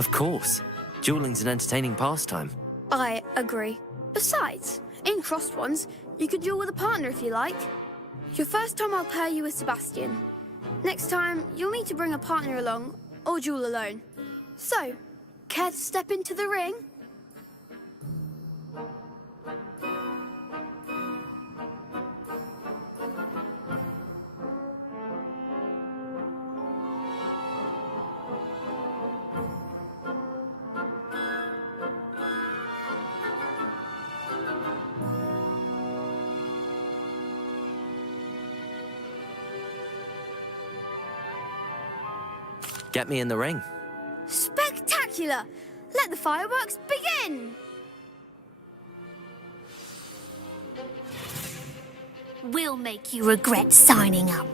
Of course. Dueling's an entertaining pastime. I agree. Besides, in crossed ones, you could duel with a partner if you like. Your first time I'll pair you with Sebastian. Next time, you'll need to bring a partner along, or duel alone. So, care to step into the ring? Get me in the ring. Spectacular! Let the fireworks begin! We'll make you regret signing up.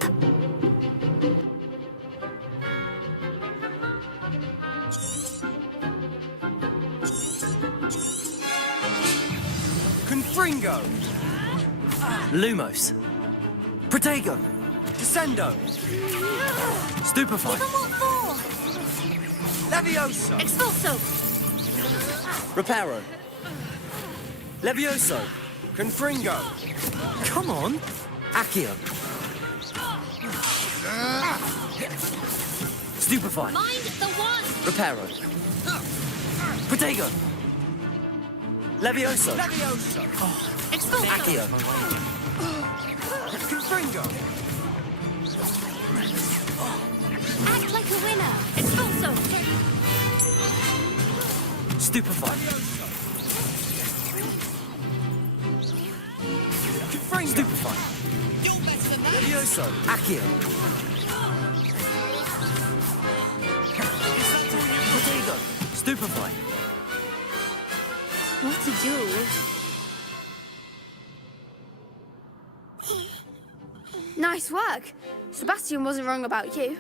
Confringo! Lumos. Protego. Descendo! Stupefy. Give 'em what for! Levioso! Expulso! Reparo. Levioso. Confringo! Come on. Accio. Stupefy. Mind the one! Reparo. Protego. Levioso. Levioso! Expulso! Accio. Confringo! Act like a winner! Expulso! Stupefy. Confringo! Stupefy. Levioso! Accio. Protego. Stupefy. What a duel. Nice work. Sebastian wasn't wrong about you.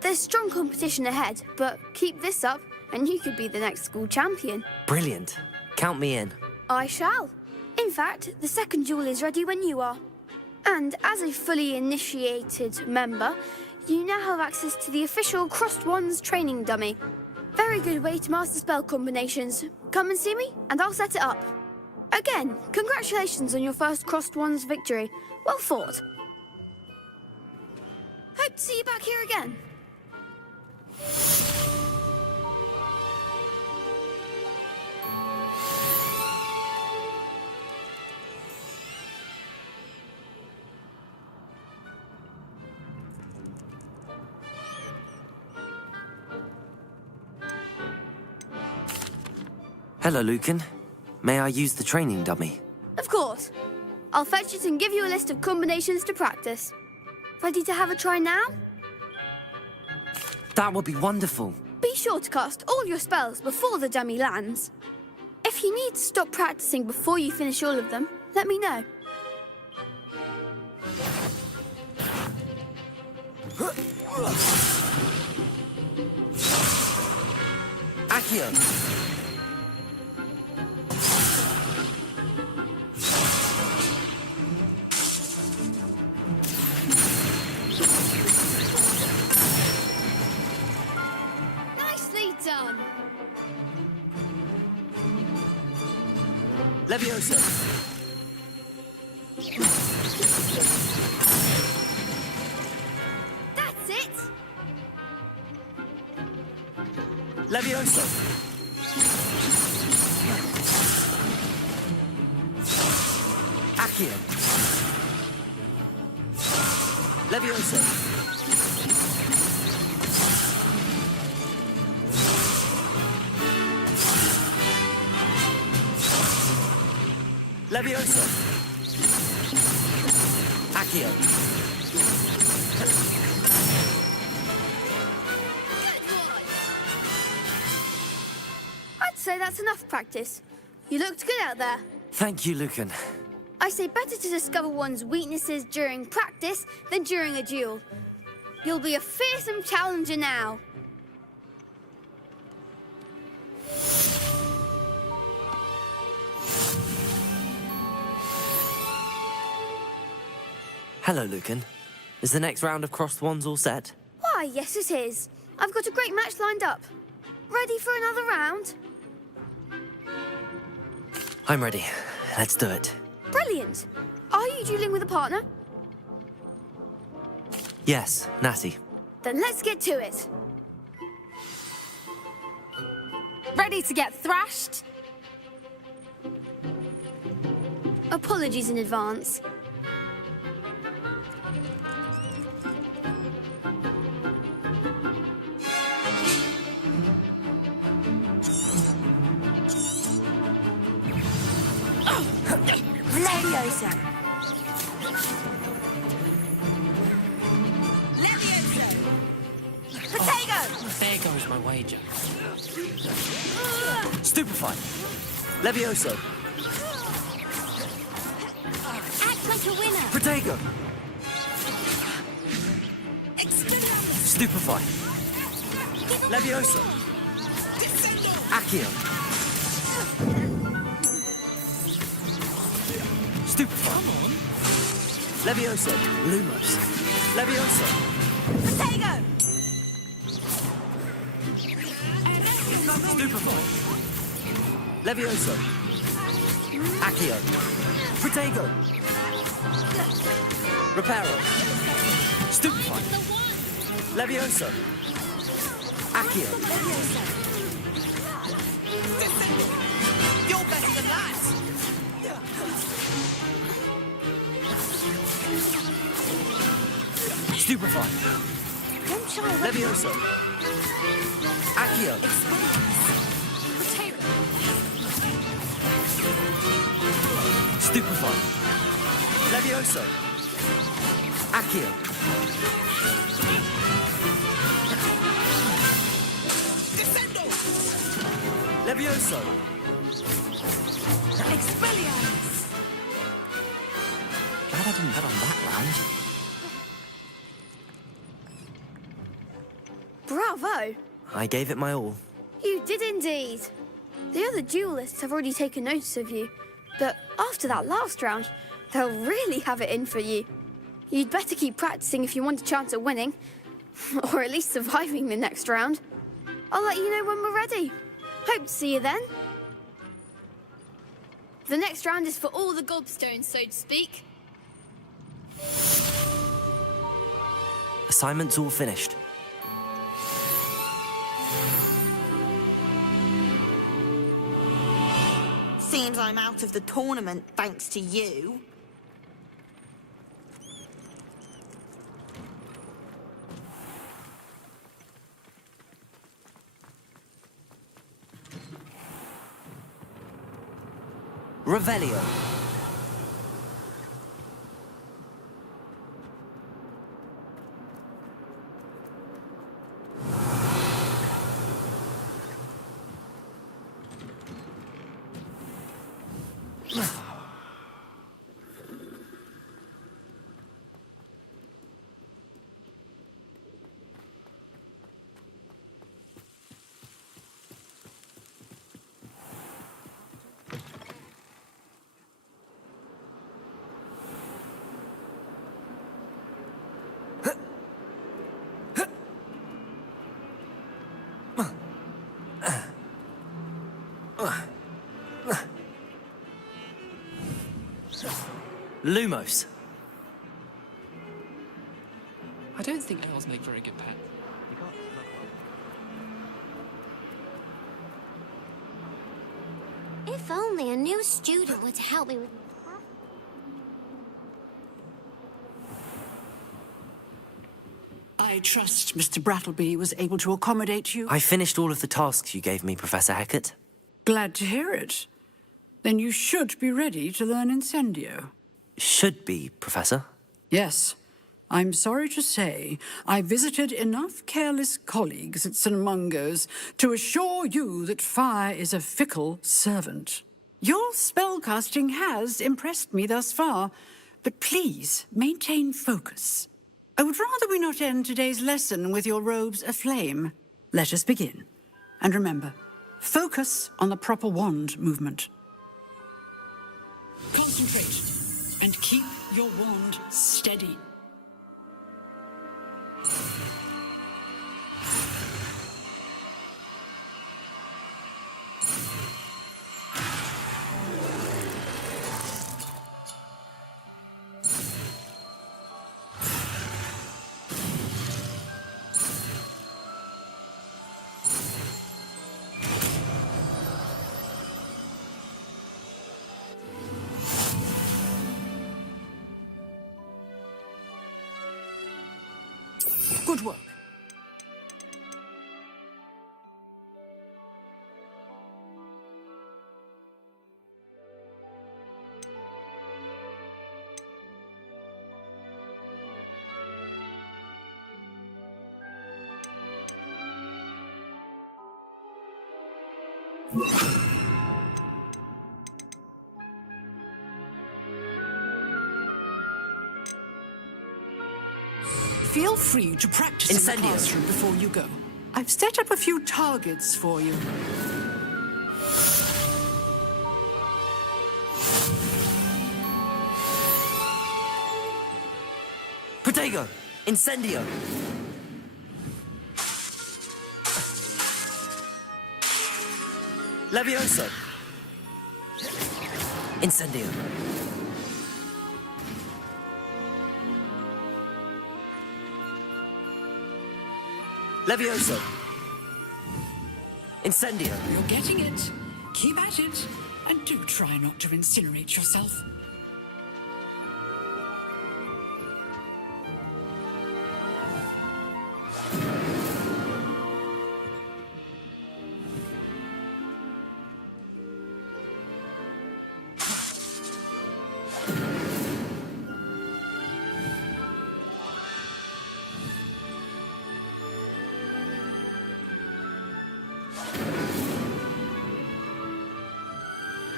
There's strong competition ahead, but keep this up and you could be the next school champion. Brilliant. Count me in. I shall. In fact, the second duel is ready when you are. And as a fully initiated member, you now have access to the official Crossed Wands training dummy. Very good way to master spell combinations. Come and see me, and I'll set it up. Again, congratulations on your first Crossed Wands victory. Well fought. Hope to see you back here again. Hello, Lucan. May I use the training dummy? Of course. I'll fetch it and give you a list of combinations to practice. Ready to have a try now? That would be wonderful. Be sure to cast all your spells before the dummy lands. If you need to stop practicing before you finish all of them, let me know. Accio. Nicely done. Levioso. That's it. Levioso. Accio. Levioso. Levioso. Accio. I'd say that's enough practice. You looked good out there. Thank you, Lucan. I say better to discover one's weaknesses during practice than during a duel. You'll be a fearsome challenger now. Hello, Lucan. Is the next round of Crossed Wands all set? Why, yes it is. I've got a great match lined up. Ready for another round? I'm ready. Let's do it. Brilliant. Are you dueling with a partner? Yes, Natty. Then let's get to it. Ready to get thrashed? Apologies in advance. Leviosa. Leviosa. Potato. There goes my wager. Stupefy. Levioso. Act like a winner. Protego. Expelliarmus. Stupefy. Levioso. Accio. Stupefy. Levioso. Lumos. Levioso. Potato. Stupefy. Levioso. Accio. Protego. Reparo. Stupefy. Levioso. Accio. You're better than that! Stupefy. Levioso. Accio. Stupefy. Levioso. Accio. Levioso. Expelliarmus. Glad I didn't bet on that round. Bravo! I gave it my all. You did indeed. The other duelists have already taken notice of you, but after that last round, they'll really have it in for you. You'd better keep practicing if you want a chance at winning, or at least surviving the next round. I'll let you know when we're ready. Hope to see you then. The next round is for all the gobstones, so to speak. Assignment's all finished. Seems I'm out of the tournament thanks to you. Revelio. Lumos. I don't think owls make very good pets. If only a new student were to help me with... I trust Mr. Brattleby was able to accommodate you. I finished all of the tasks you gave me, Professor Hecat. Glad to hear it. Then you should be ready to learn Incendio. Should be, Professor. Yes. I'm sorry to say I visited enough careless colleagues at St. Mungo's to assure you that fire is a fickle servant. Your spellcasting has impressed me thus far, but please maintain focus. I would rather we not end today's lesson with your robes aflame. Let us begin. And remember, focus on the proper wand movement. Concentrate and keep your wand steady. Good work. Feel free to practice in the Incendio. classroom before you go. I've set up a few targets for you. Protego! Incendio! Levioso! Incendio! Levioso! Incendio! You're getting it. Keep at it. And do try not to incinerate yourself.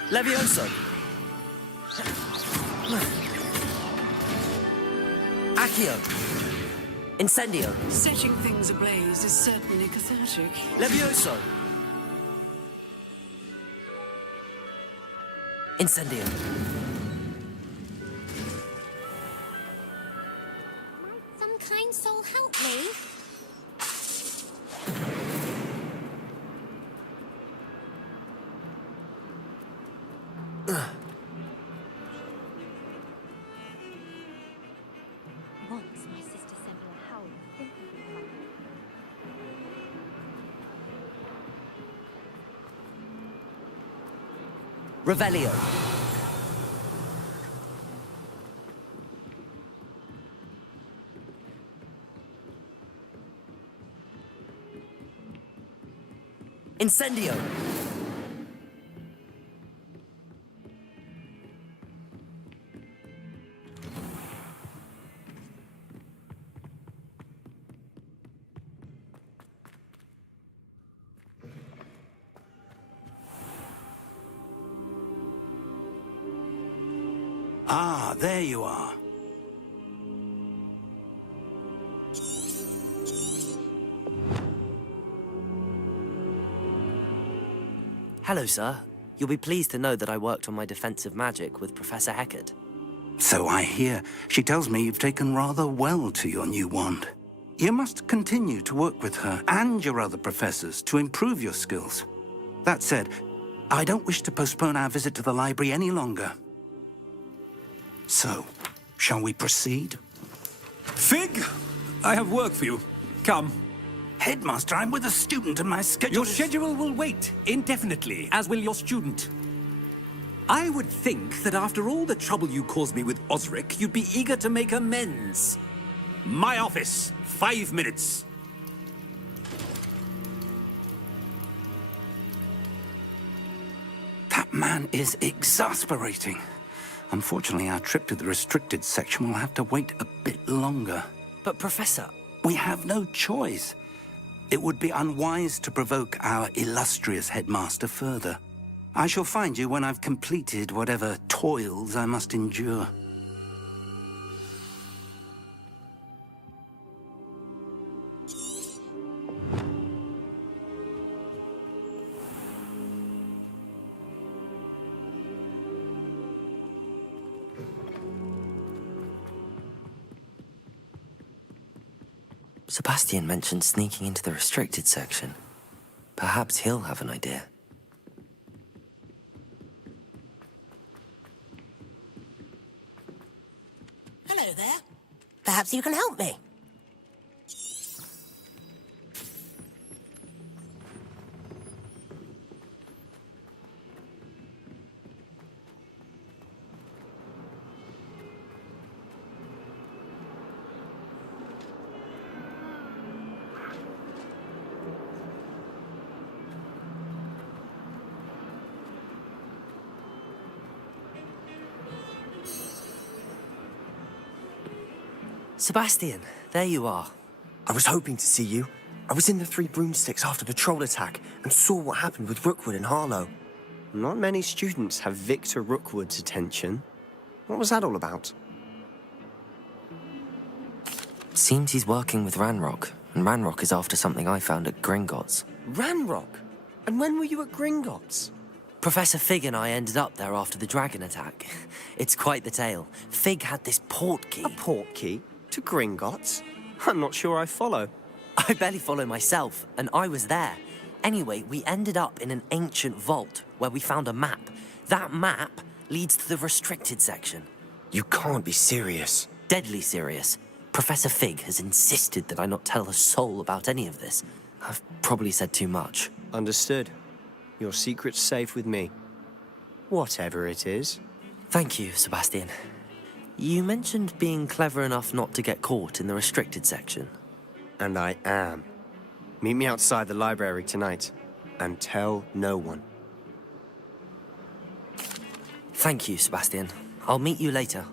Levioso! Accio! Incendio! Setting things ablaze is certainly cathartic. Levioso! Incendio! Some kind soul help me. Once my sister sent me a howl of sympathy from her. Revelio! Incendio! Ah, there you are. Hello, sir. You'll be pleased to know that I worked on my defensive magic with Professor Heckard. So I hear. She tells me you've taken rather well to your new wand. You must continue to work with her and your other professors to improve your skills. That said, I don't wish to postpone our visit to the library any longer. So, shall we proceed? Fig, I have work for you. Come. Headmaster, I'm with a student and my schedule Your is... schedule will wait indefinitely, as will your student. I would think that after all the trouble you caused me with Osric, you'd be eager to make amends. My office, 5 minutes. That man is exasperating. Unfortunately, our trip to the restricted section will have to wait a bit longer. But, Professor... We have no choice. It would be unwise to provoke our illustrious headmaster further. I shall find you when I've completed whatever toils I must endure. Sebastian mentioned sneaking into the restricted section. Perhaps he'll have an idea. Hello there. Perhaps you can help me. Sebastian, there you are. I was hoping to see you. I was in the Three Broomsticks after the troll attack and saw what happened with Rookwood and Harlow. Not many students have Victor Rookwood's attention. What was that all about? Seems he's working with Ranrock, and Ranrock is after something I found at Gringotts. Ranrock? And when were you at Gringotts? Professor Fig and I ended up there after the dragon attack. It's quite the tale. Fig had this port key. A port key? To Gringotts? I'm not sure I follow. I barely follow myself, and I was there. Anyway, we ended up in an ancient vault where we found a map. That map leads to the restricted section. You can't be serious. Deadly serious. Professor Fig has insisted that I not tell a soul about any of this. I've probably said too much. Understood. Your secret's safe with me. Whatever it is. Thank you, Sebastian. You mentioned being clever enough not to get caught in the restricted section. And I am. Meet me outside the library tonight. And tell no one. Thank you, Sebastian. I'll meet you later.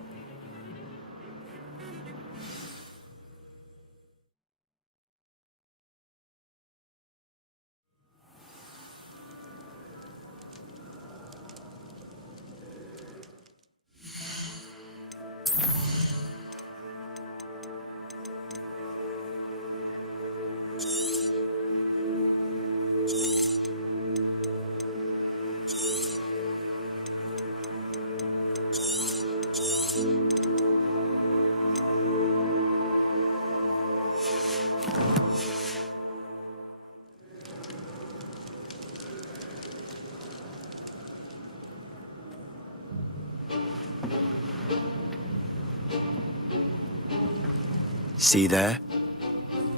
See there?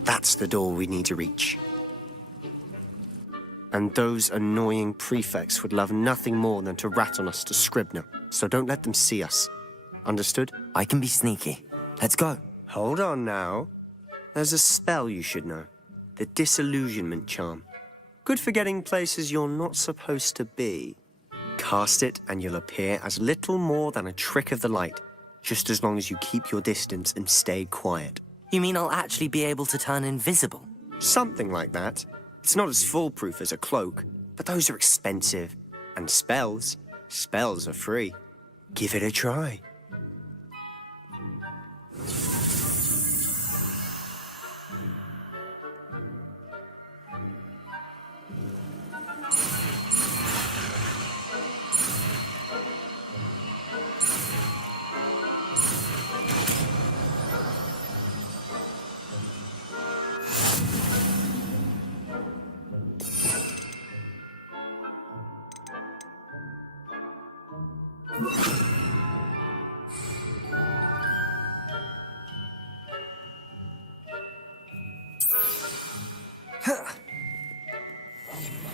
That's the door we need to reach. And those annoying prefects would love nothing more than to rat on us to Scribner, so don't let them see us. Understood? I can be sneaky. Let's go. Hold on now. There's a spell you should know. The Disillusionment Charm. Good for getting places you're not supposed to be. Cast it and you'll appear as little more than a trick of the light, just as long as you keep your distance and stay quiet. You mean I'll actually be able to turn invisible? Something like that. It's not as foolproof as a cloak, but those are expensive. And spells are free. Give it a try.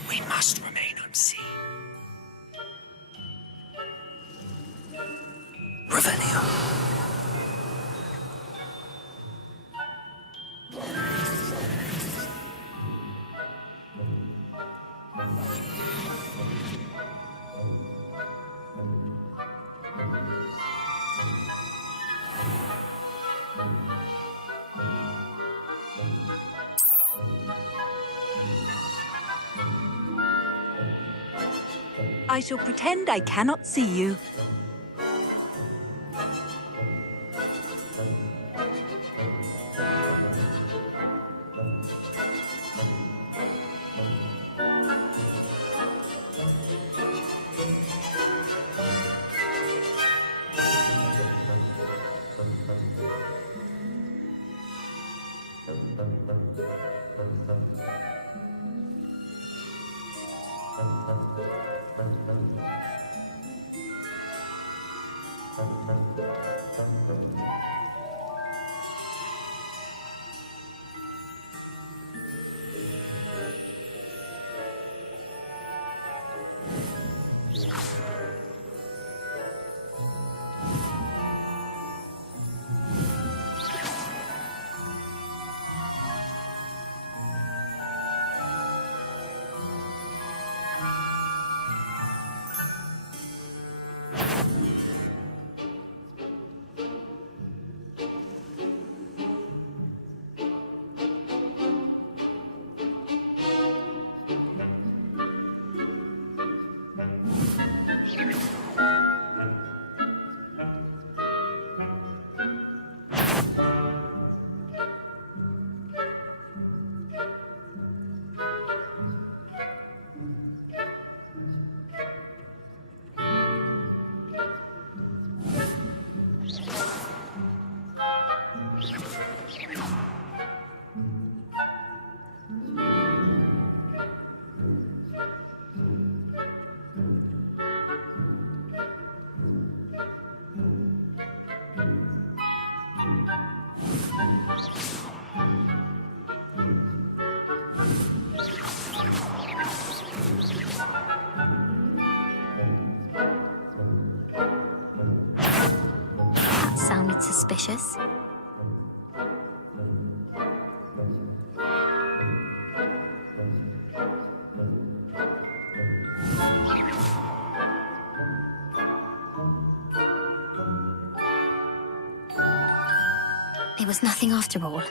We must remain unseen. Revelio. I shall pretend I cannot see you. That sounded suspicious. It was nothing after all.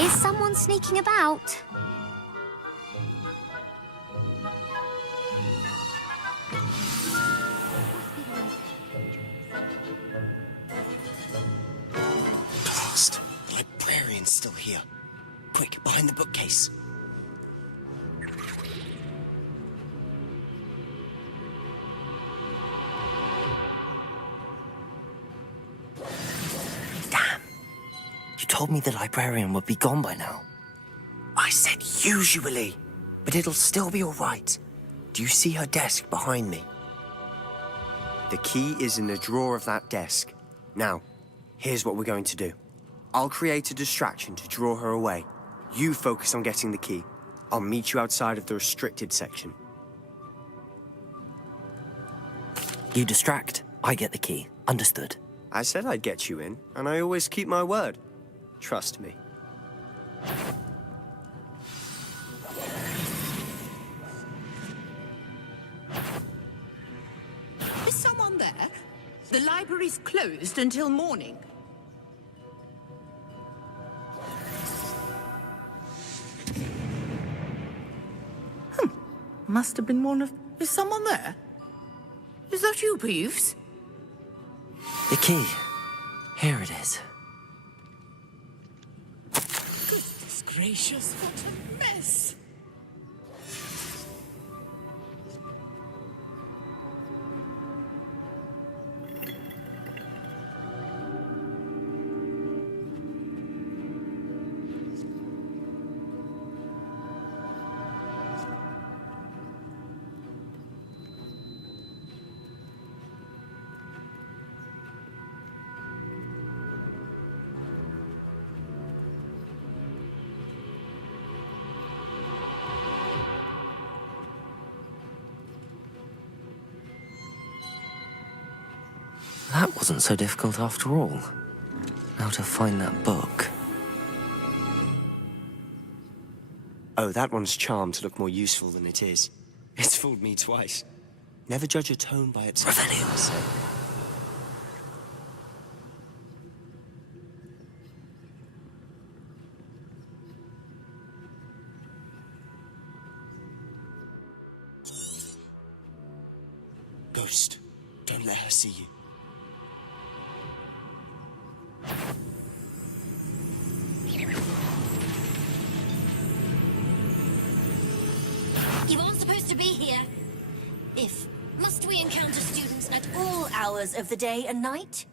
Is someone sneaking about? Blast! The librarian's still here. Quick, behind the bookcase. Damn! You told me the librarian would be gone by now. I said usually, but it'll still be all right. Do you see her desk behind me? The key is in the drawer of that desk. Now, here's what we're going to do. I'll create a distraction to draw her away. You focus on getting the key. I'll meet you outside of the restricted section. You distract, I get the key. Understood. I said I'd get you in, and I always keep my word. Trust me. Is someone there? The library's closed until morning. Must have been one of... Is someone there? Is that you, Peeves? The key. Here it is. Goodness gracious, what a mess! That wasn't so difficult after all. Now to find that book. Oh, that one's charmed to look more useful than it is. It's fooled me twice. Never judge a tone by its... Revelio. Ghost, don't let her see you. You aren't supposed to be here. Must we encounter students at all hours of the day and night?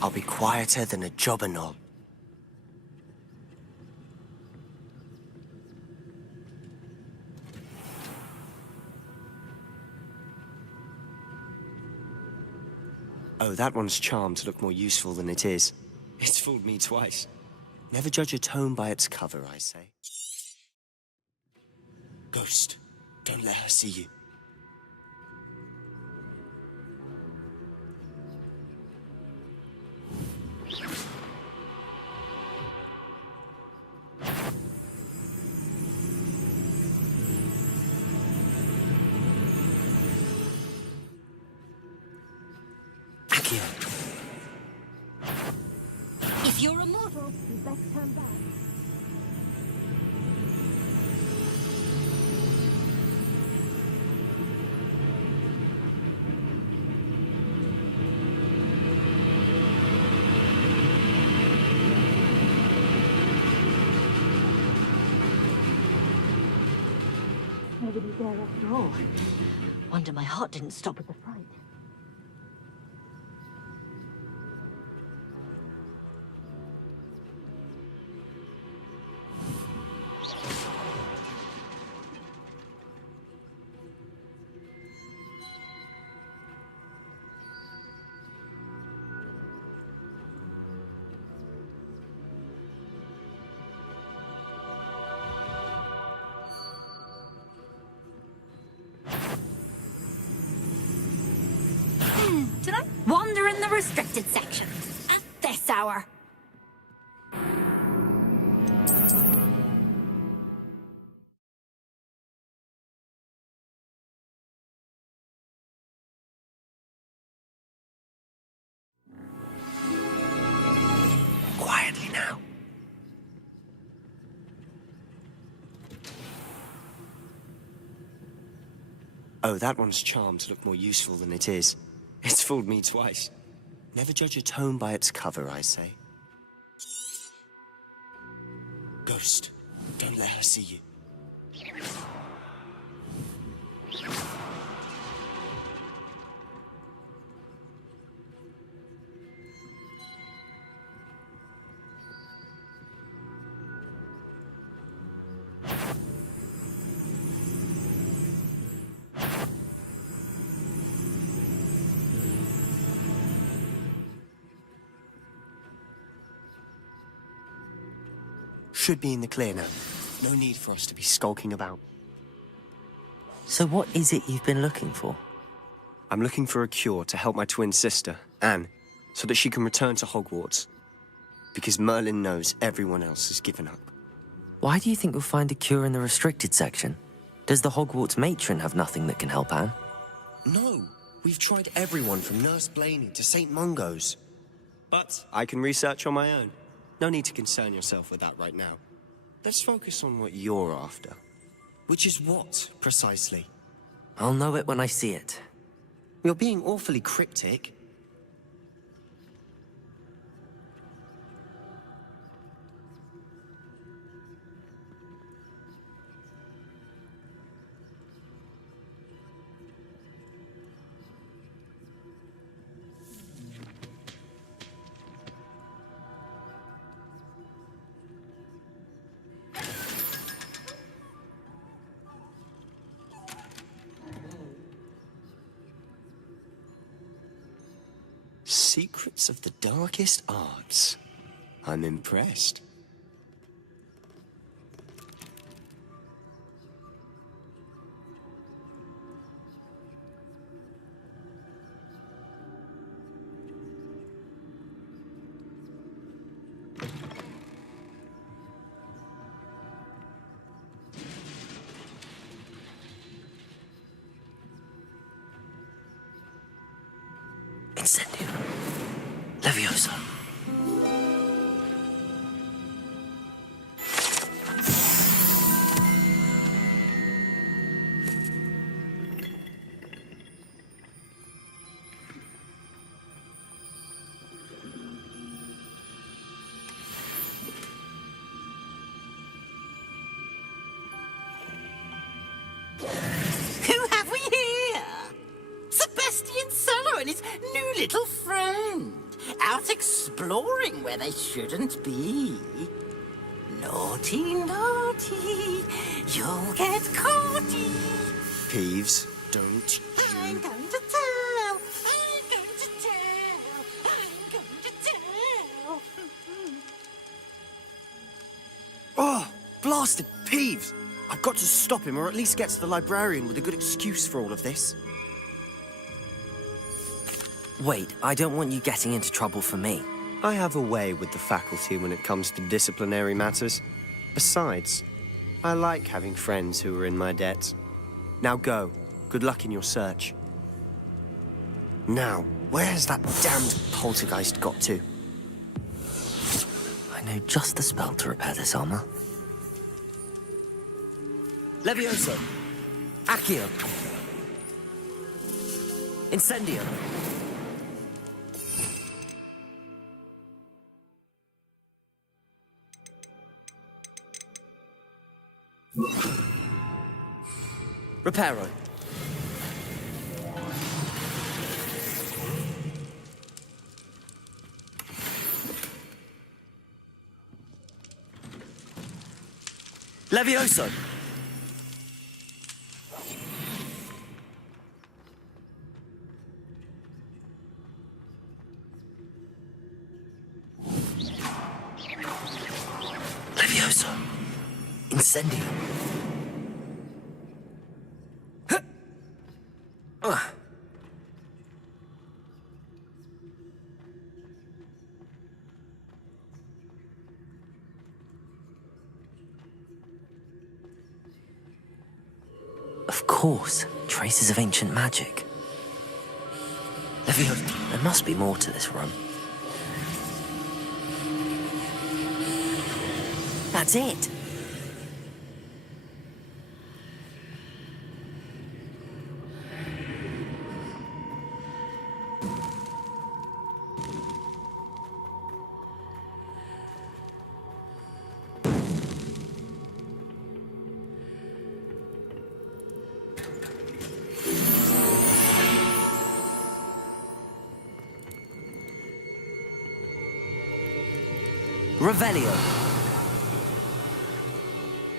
I'll be quieter than a jobberknoll. Oh, that one's charmed to look more useful than it is. It's fooled me twice. Never judge a tome by its cover, I say. Ghost, don't let her see you. If you're a mortal, you best turn back. nobody there after all. Wonder my heart didn't stop at the fright. Did I wander in the restricted section at this hour? Quietly now. Oh, that one's charmed to look more useful than it is. It's fooled me twice. Never judge a tome by its cover, I say. Ghost, don't let her see you. Should be in the clear now. No need for us to be skulking about. So what is it you've been looking for? I'm looking for a cure to help my twin sister, Anne, so that she can return to Hogwarts. Because Merlin knows everyone else has given up. Why do you think you'll find a cure in the restricted section? Does the Hogwarts matron have nothing that can help Anne? No, we've tried everyone from Nurse Blaney to St. Mungo's. But I can research on my own. No need to concern yourself with that right now. Let's focus on what you're after. Which is what, precisely? I'll know it when I see it. You're being awfully cryptic. Secrets of the darkest arts. I'm impressed. Incendio. Leviosa. Who have we here? Sebastian Solo and his new little friend. Out exploring where they shouldn't be. Naughty, naughty. You'll get caughty. Peeves, don't I'm you... going to tell. I'm going to tell. I'm going to tell. Oh, blasted Peeves! I've got to stop him, or at least get to the librarian with a good excuse for all of this. Wait, I don't want you getting into trouble for me. I have a way with the faculty when it comes to disciplinary matters. Besides, I like having friends who are in my debt. Now go. Good luck in your search. Now, where's that damned poltergeist got to? I know just the spell to repair this armor. Levioso! Accio! Incendio! Reparo. Levioso. Levioso. Incendio. Of course, traces of ancient magic. Levioso, there must be more to this room. That's it. Revelio.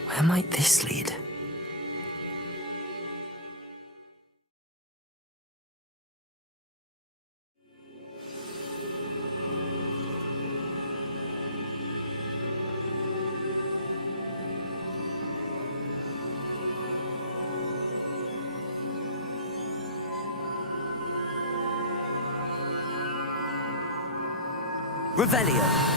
Where might this lead? Revelio.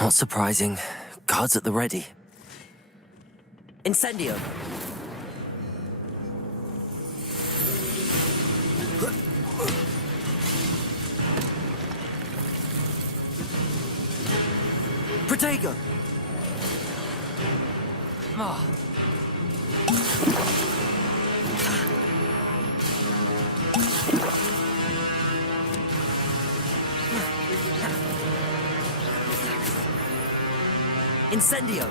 Not surprising. Guards at the ready. Incendio. Protego. Ah. Incendio!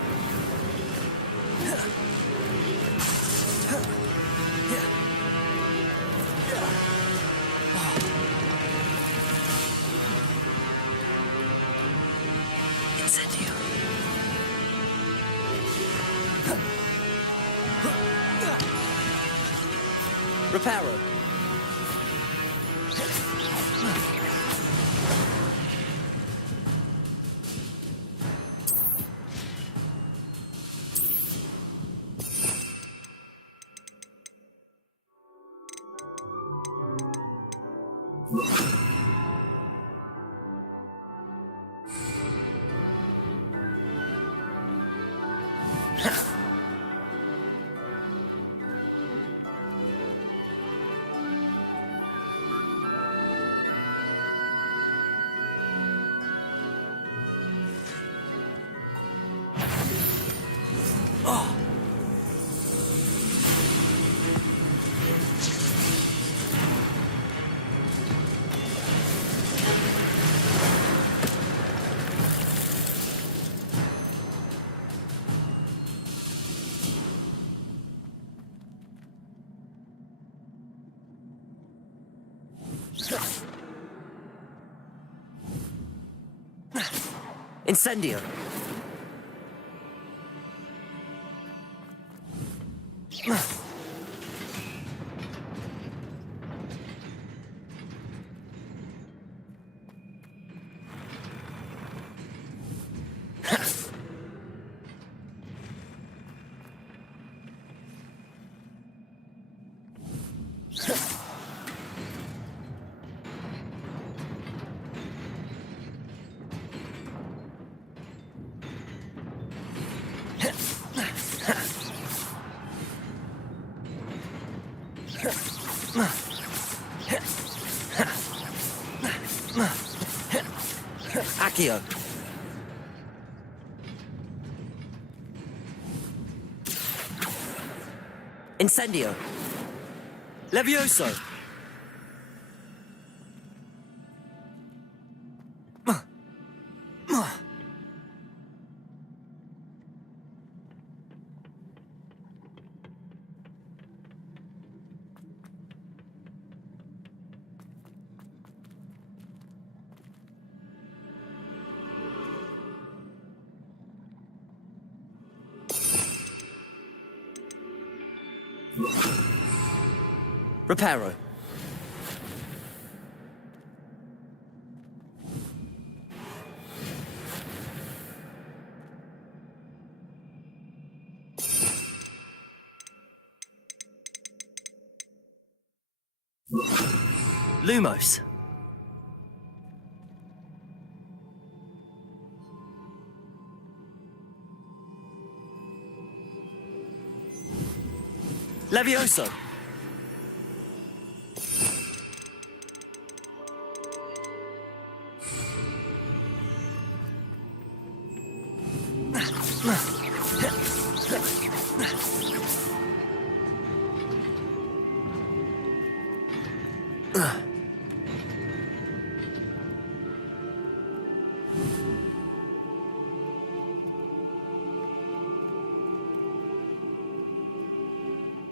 Incendio. Reparo. Incendio. Accio. Incendio. Levioso. Reparo. Lumos. Levioso.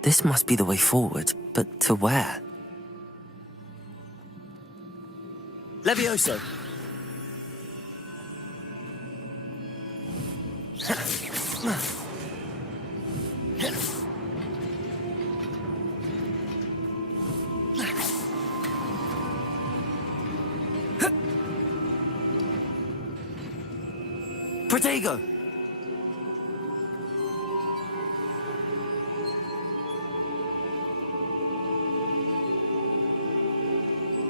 This must be the way forward, but to where? Levioso! Protego!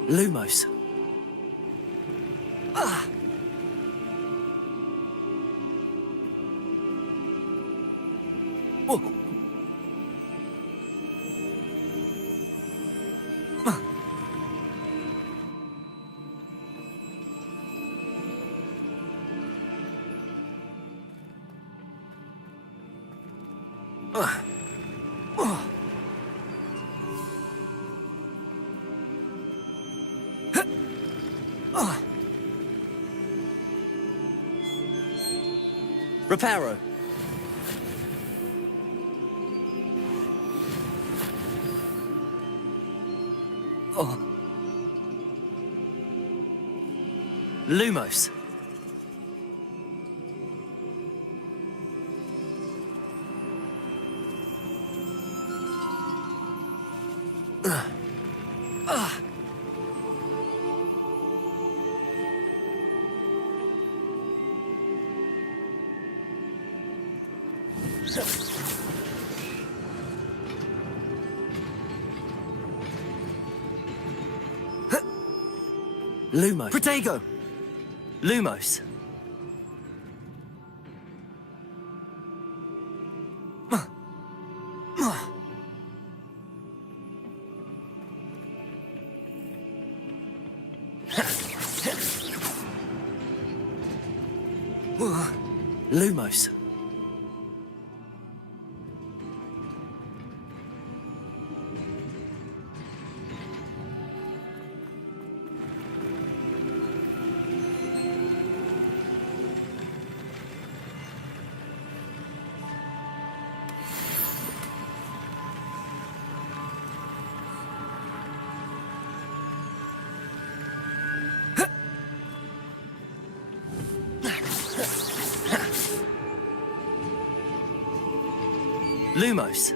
Lumos. Ah! Oh. Ah. Ah. Oh. Oh. Reparo. Oh. Lumos. Lumos. Protego! Lumos. Lumos. Lumos.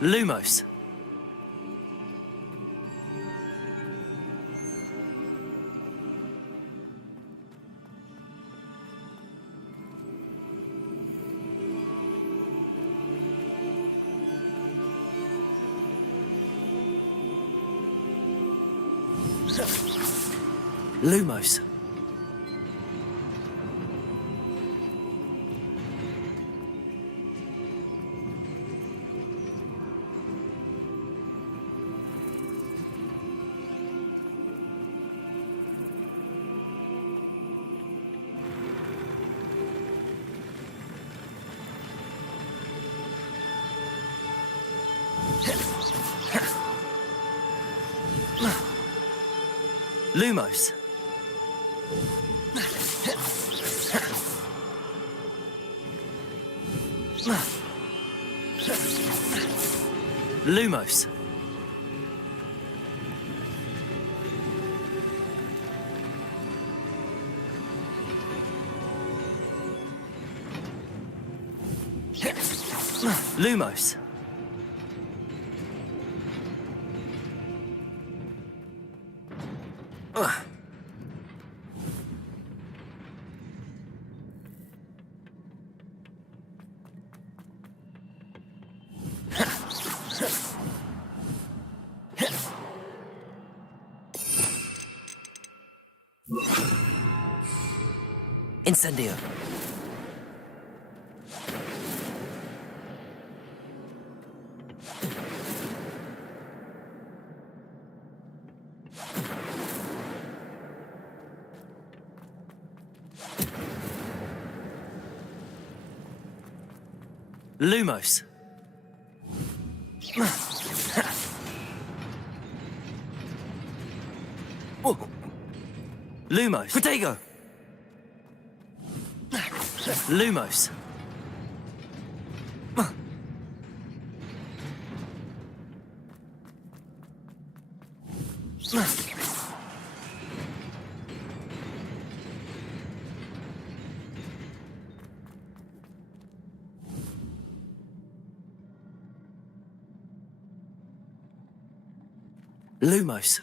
Lumos. Lumos. Lumos. Lumos. Lumos. Incendio. Lumos. Lumos. Protego. Lumos. Lumos.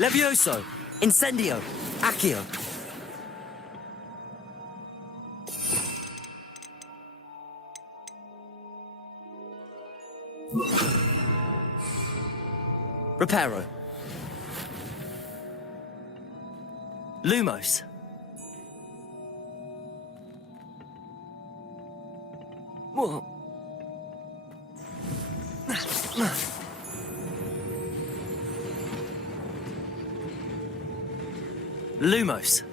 Levioso. Incendio. Accio. Reparo. Lumos. Whoa. Lumos.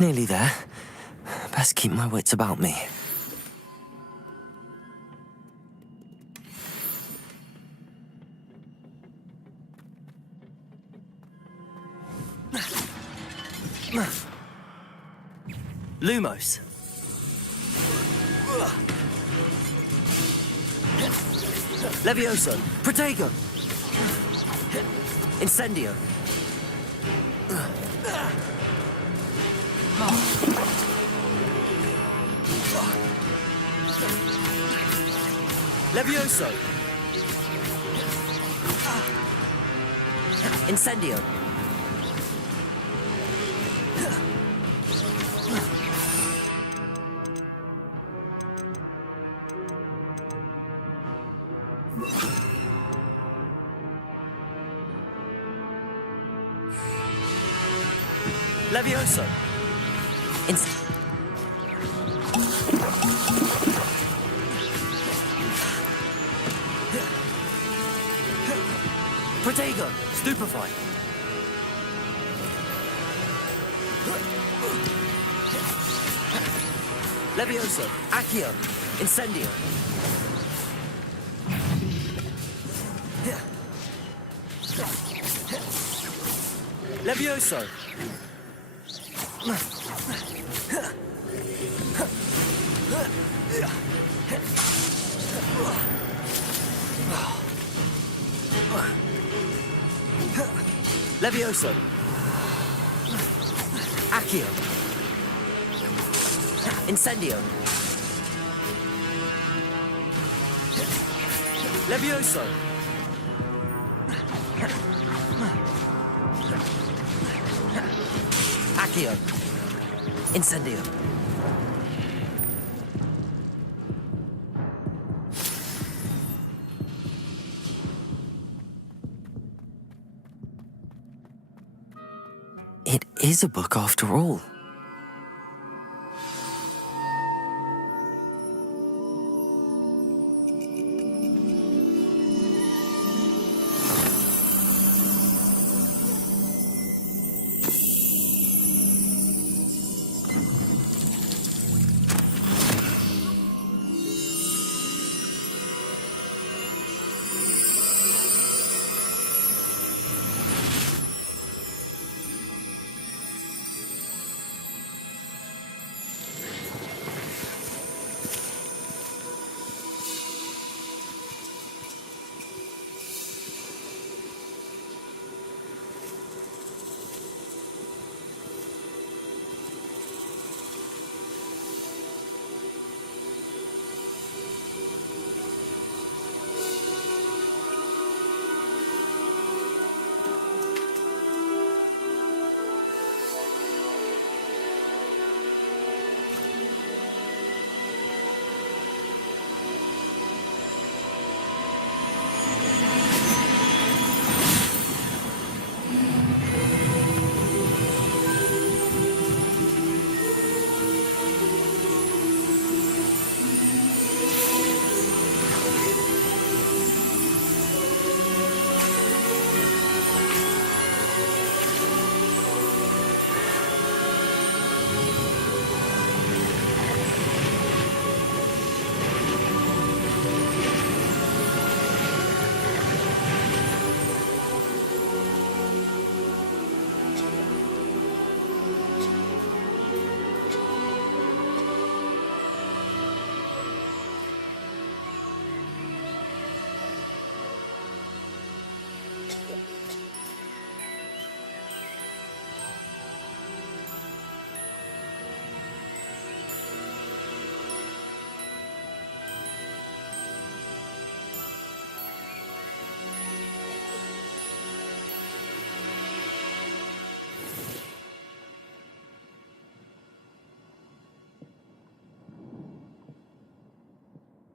Nearly there. Best keep my wits about me. Lumos. Levioso. Protego. Incendio. Levioso. Incendio. Levioso. Protego. Stupefy. Levioso. Accio. Incendio. Levioso. Levioso. Accio. Incendio. Levioso. Accio. Incendio. It is a book after all.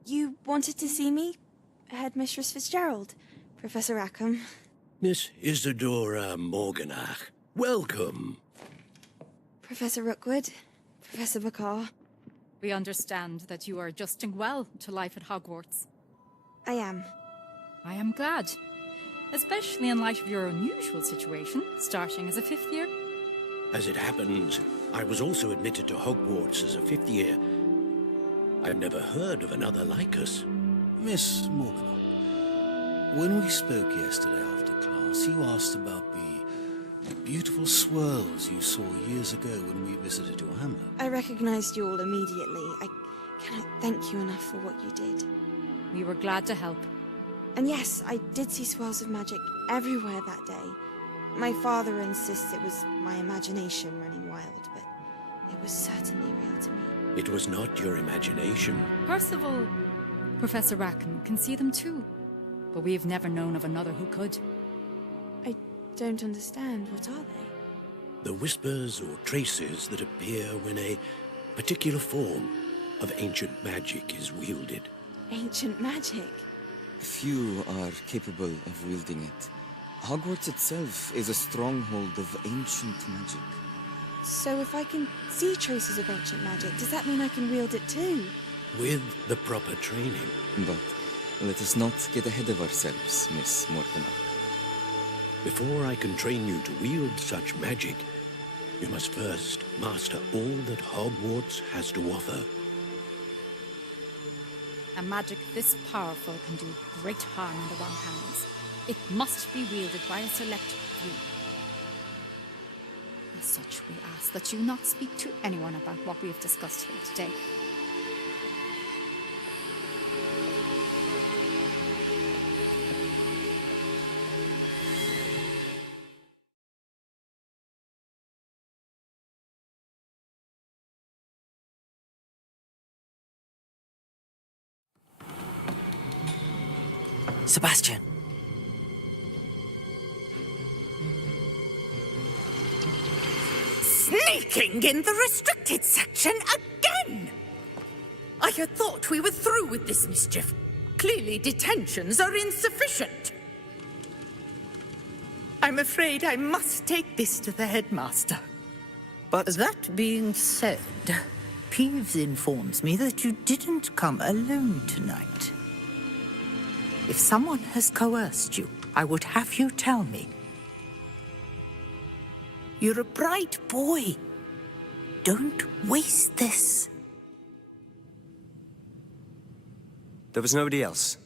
You wanted to see me? Headmistress Fitzgerald, Professor Rackham. Miss Isadora Morganach, welcome. Professor Rookwood, Professor Bakar. We understand that you are adjusting well to life at Hogwarts. I am. I am glad. Especially in light of your unusual situation, starting as a 5th year. As it happens, I was also admitted to Hogwarts as a 5th year. I've never heard of another like us. Miss Morganach, when we spoke yesterday after class, you asked about the Beautiful swirls you saw years ago when we visited your hamlet. I recognized you all immediately. I cannot thank you enough for what you did. We were glad to help. And yes, I did see swirls of magic everywhere that day. My father insists it was my imagination running wild, but it was certainly real to me. It was not your imagination. Percival, Professor Rackham can see them too. But we've never known of another who could. I don't understand. What are they? The whispers or traces that appear when a particular form of ancient magic is wielded. Ancient magic? Few are capable of wielding it. Hogwarts itself is a stronghold of ancient magic. So if I can see traces of ancient magic, does that mean I can wield it too? With the proper training. But let us not get ahead of ourselves, Miss Mortimer. Before I can train you to wield such magic, you must first master all that Hogwarts has to offer. A magic this powerful can do great harm in the wrong hands. It must be wielded by a select few. As such, we ask that you not speak to anyone about what we have discussed here today. Sebastian. Sneaking in the restricted section again! I had thought we were through with this mischief. Clearly detentions are insufficient. I'm afraid I must take this to the headmaster. But that being said, Peeves informs me that you didn't come alone tonight. If someone has coerced you, I would have you tell me. You're a bright boy. Don't waste this. There was nobody else.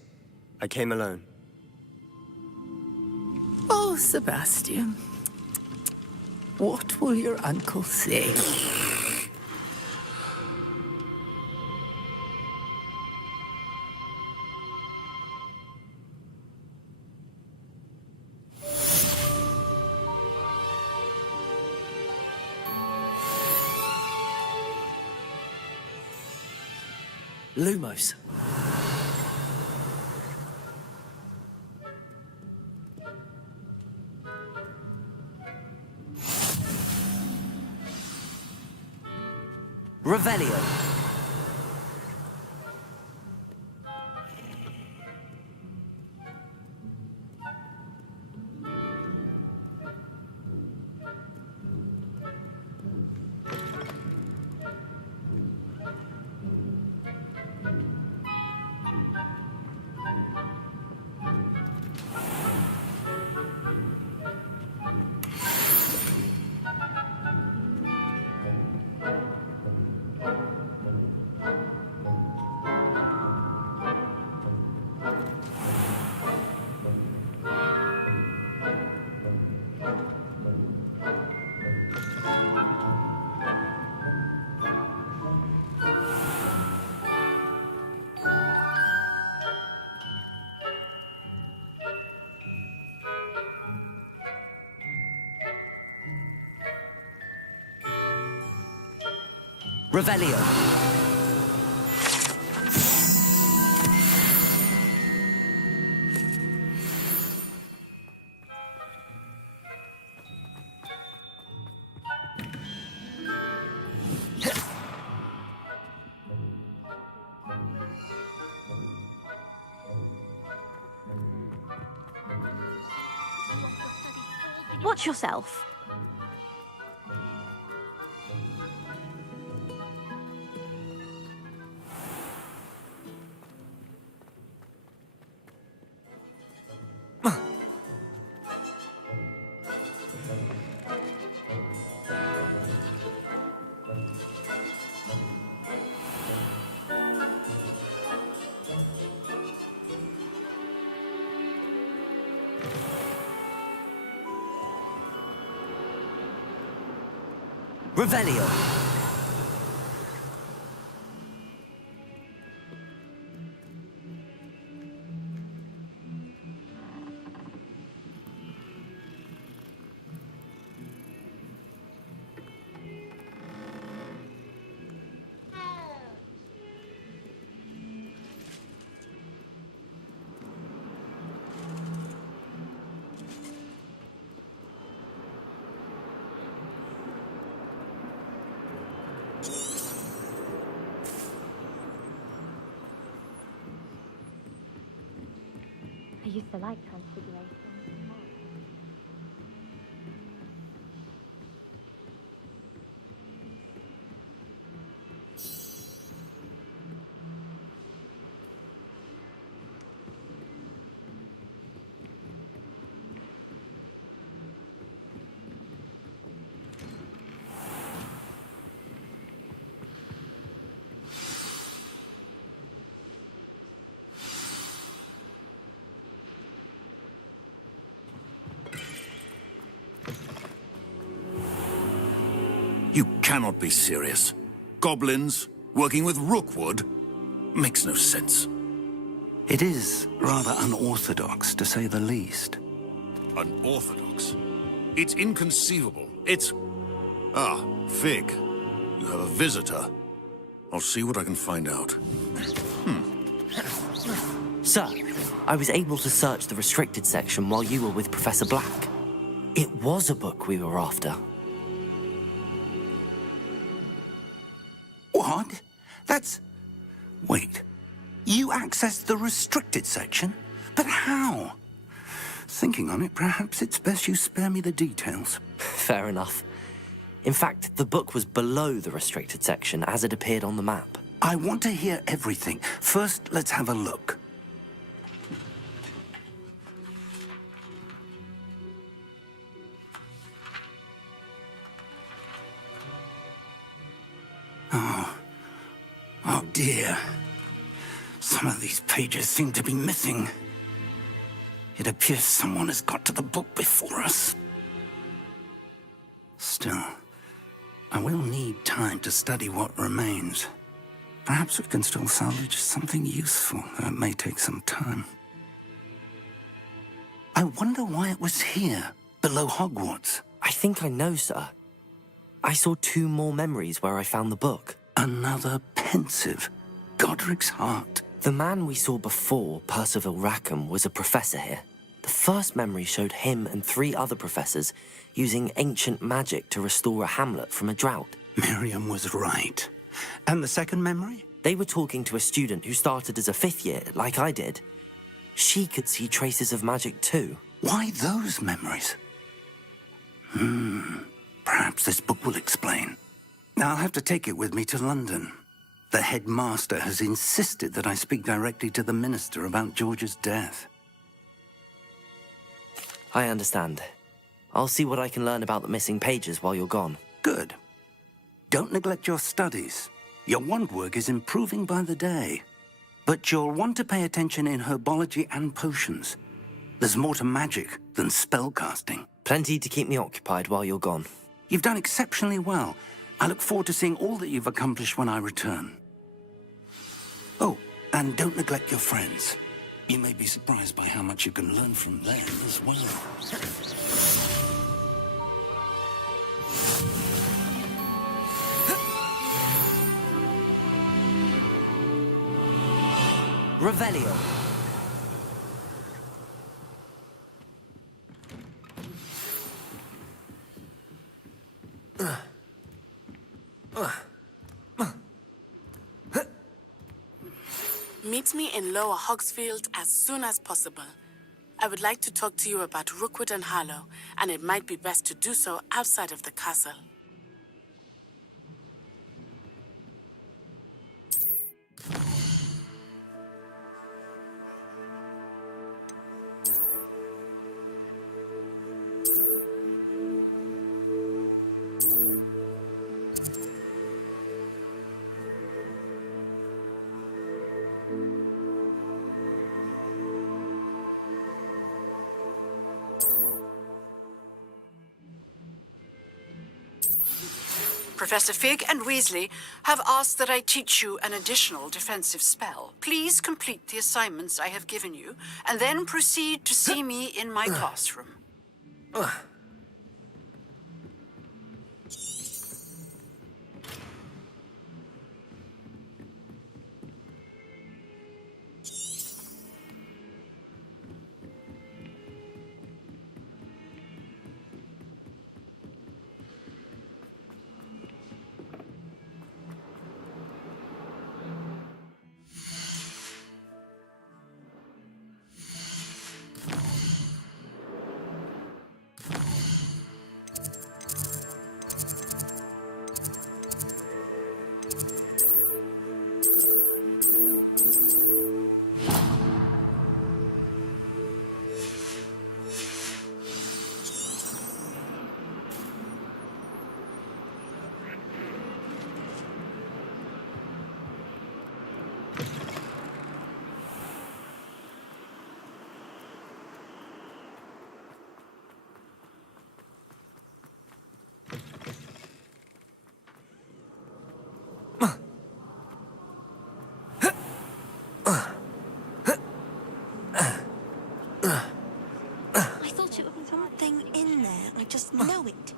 I came alone. Oh, Sebastian. What will your uncle say? Lumos. Revelio. Revelio. Watch yourself. Revelio. I used to like Transfiguration. You cannot be serious. Goblins working with Rookwood? Makes no sense. It is rather unorthodox, to say the least. Unorthodox? It's inconceivable. It's... Ah, Fig. You have a visitor. I'll see what I can find out. Sir, I was able to search the restricted section while you were with Professor Black. It was a book we were after. What? That's... Wait. You accessed the restricted section? But how? Thinking on it, perhaps it's best you spare me the details. Fair enough. In fact, the book was below the restricted section as it appeared on the map. I want to hear everything. First, let's have a look. Oh dear. Some of these pages seem to be missing. It appears someone has got to the book before us. Still, I will need time to study what remains. Perhaps we can still salvage something useful, though it may take some time. I wonder why it was here, below Hogwarts. I think I know, sir. I saw 2 more memories where I found the book. Another pensive Godric's heart. The man we saw before, Percival Rackham, was a professor here. The first memory showed him and 3 other professors using ancient magic to restore a hamlet from a drought. Miriam was right. And the second memory? They were talking to a student who started as a 5th year, like I did. She could see traces of magic too. Why those memories? Perhaps this book will explain. I'll have to take it with me to London. The headmaster has insisted that I speak directly to the minister about George's death. I understand. I'll see what I can learn about the missing pages while you're gone. Good. Don't neglect your studies. Your wand work is improving by the day. But you'll want to pay attention in herbology and potions. There's more to magic than spellcasting. Plenty to keep me occupied while you're gone. You've done exceptionally well. I look forward to seeing all that you've accomplished when I return. Oh, and don't neglect your friends. You may be surprised by how much you can learn from them as well. Revelio. Meet me in Lower Hogsfield as soon as possible. I would like to talk to you about Rookwood and Harlow, and it might be best to do so outside of the castle. Professor Fig and Weasley have asked that I teach you an additional defensive spell. Please complete the assignments I have given you, and then proceed to see me in my classroom. I thought it would be something in there. I just know it.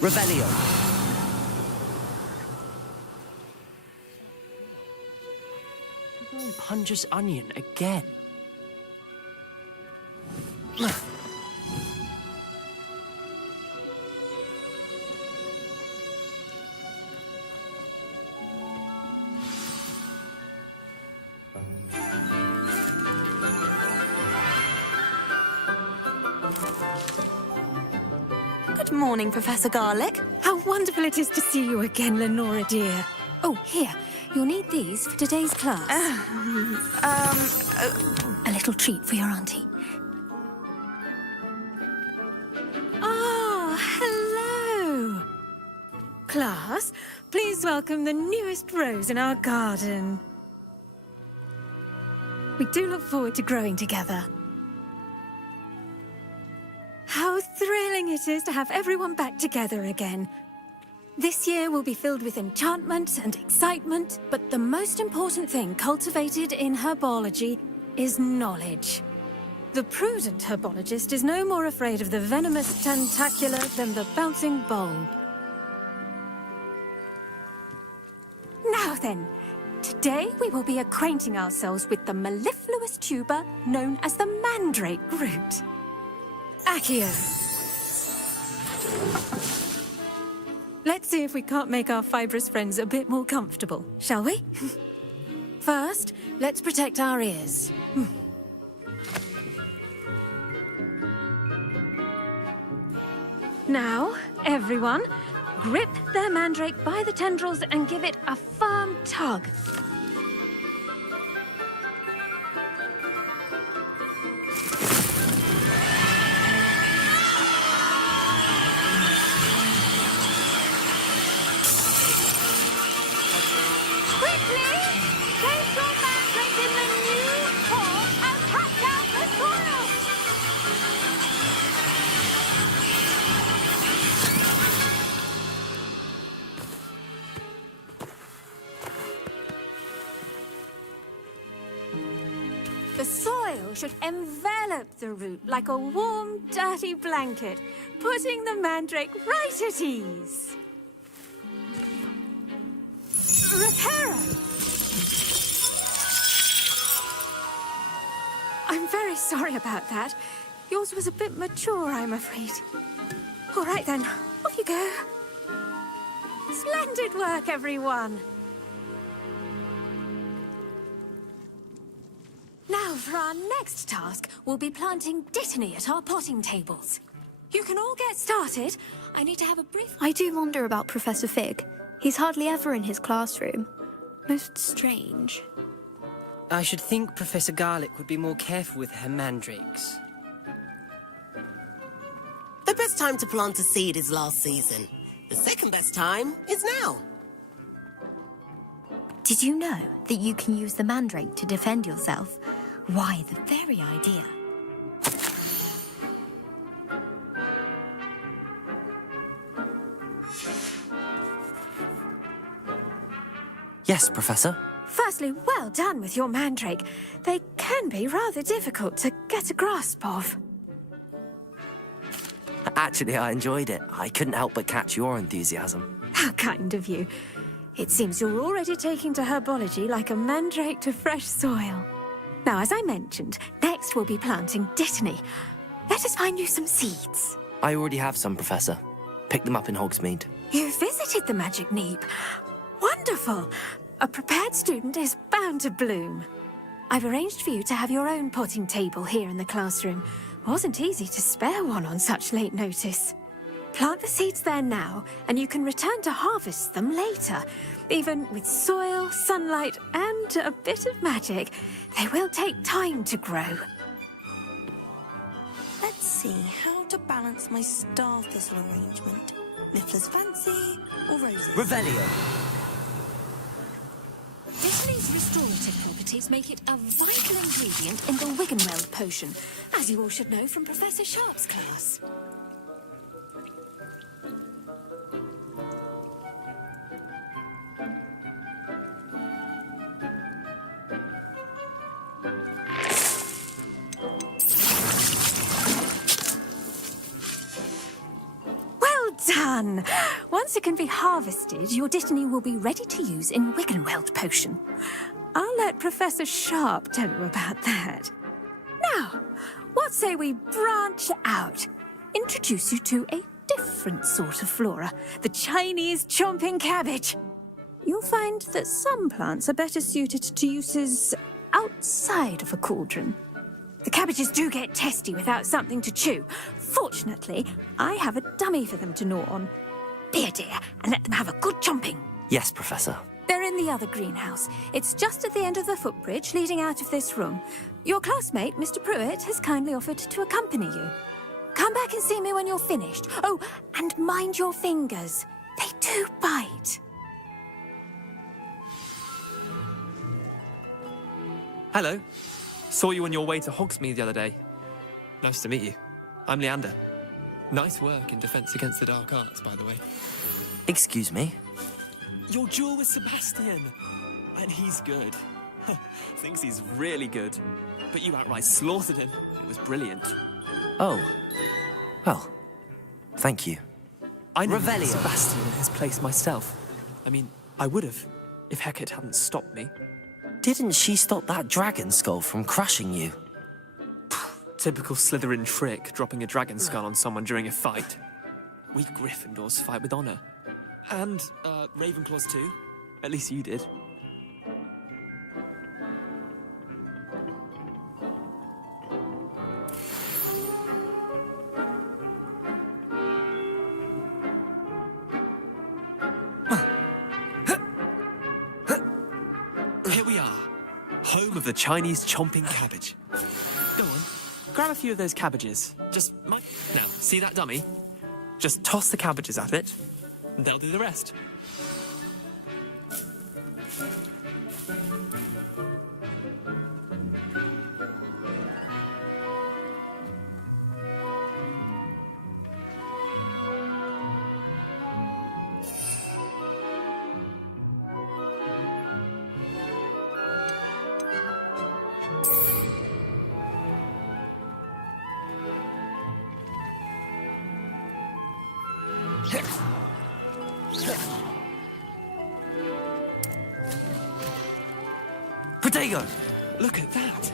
Revelio. Punja's onion again. Good morning, Professor Garlic. How wonderful it is to see you again, Lenora dear. Oh, here. You'll need these for today's class. A little treat for your auntie. Oh, hello. Class, please welcome the newest rose in our garden. We do look forward to growing together. How thrilling it is to have everyone back together again. This year will be filled with enchantment and excitement, but the most important thing cultivated in herbology is knowledge. The prudent herbologist is no more afraid of the venomous tentacula than the bouncing bulb. Now then, today we will be acquainting ourselves with the mellifluous tuber known as the mandrake root. Accio. Let's see if we can't make our fibrous friends a bit more comfortable, shall we? First, let's protect our ears. Now, everyone, grip their mandrake by the tendrils and give it a firm tug. The soil should envelop the root like a warm, dirty blanket, putting the mandrake right at ease. Reparo! I'm very sorry about that. Yours was a bit mature, I'm afraid. All right then, off you go. Splendid work, everyone. Now, for our next task, we'll be planting Dittany at our potting tables. You can all get started. I need to have a brief... I do wonder about Professor Fig. He's hardly ever in his classroom. Most strange. I should think Professor Garlic would be more careful with her mandrakes. The best time to plant a seed is last season. The second best time is now. Did you know that you can use the mandrake to defend yourself? Why, the very idea. Yes, Professor. Firstly, well done with your mandrake. They can be rather difficult to get a grasp of. Actually, I enjoyed it. I couldn't help but catch your enthusiasm. How kind of you. It seems you're already taking to herbology like a mandrake to fresh soil. Now, as I mentioned, next we'll be planting dittany. Let us find you some seeds. I already have some, Professor. Picked them up in Hogsmeade. You visited the Magic Neep. Wonderful. A prepared student is bound to bloom. I've arranged for you to have your own potting table here in the classroom. Wasn't easy to spare one on such late notice. Plant the seeds there now, and you can return to harvest them later. Even with soil, sunlight, and a bit of magic, they will take time to grow. Let's see how to balance my star thistle arrangement. Niffler's fancy or roses? Revelio. Dittany's restorative properties make it a vital ingredient in the Wiggenweld potion, as you all should know from Professor Sharp's class. Well done! Once it can be harvested, your dittany will be ready to use in Wiggenweld potion. I'll let Professor Sharp tell you about that. Now, what say we branch out? Introduce you to a different sort of flora, the Chinese chomping cabbage. You'll find that some plants are better suited to uses outside of a cauldron. The cabbages do get testy without something to chew. Fortunately, I have a dummy for them to gnaw on. Be a dear and let them have a good chomping. Yes, Professor. They're in the other greenhouse. It's just at the end of the footbridge leading out of this room. Your classmate, Mr. Pruitt, has kindly offered to accompany you. Come back and see me when you're finished. Oh, and mind your fingers. They do bite. Hello. Saw you on your way to Hogsmeade the other day. Nice to meet you. I'm Leander. Nice work in Defense Against the Dark Arts, by the way. Excuse me? Your duel with Sebastian! And he's good. Thinks he's really good. But you outright slaughtered him. It was brilliant. Oh. Well, thank you. I know Revelio. Sebastian in his place myself. I mean, I would have, if Hecate hadn't stopped me. Didn't she stop that dragon skull from crushing you? Typical Slytherin trick, dropping a dragon skull on someone during a fight. We Gryffindors fight with honor. And, Ravenclaws too. At least you did. Here we are. Home of the Chinese chomping cabbage. Go on, grab a few of those cabbages. Now, see that dummy? Just toss the cabbages at it, and they'll do the rest. Protego! Look at that.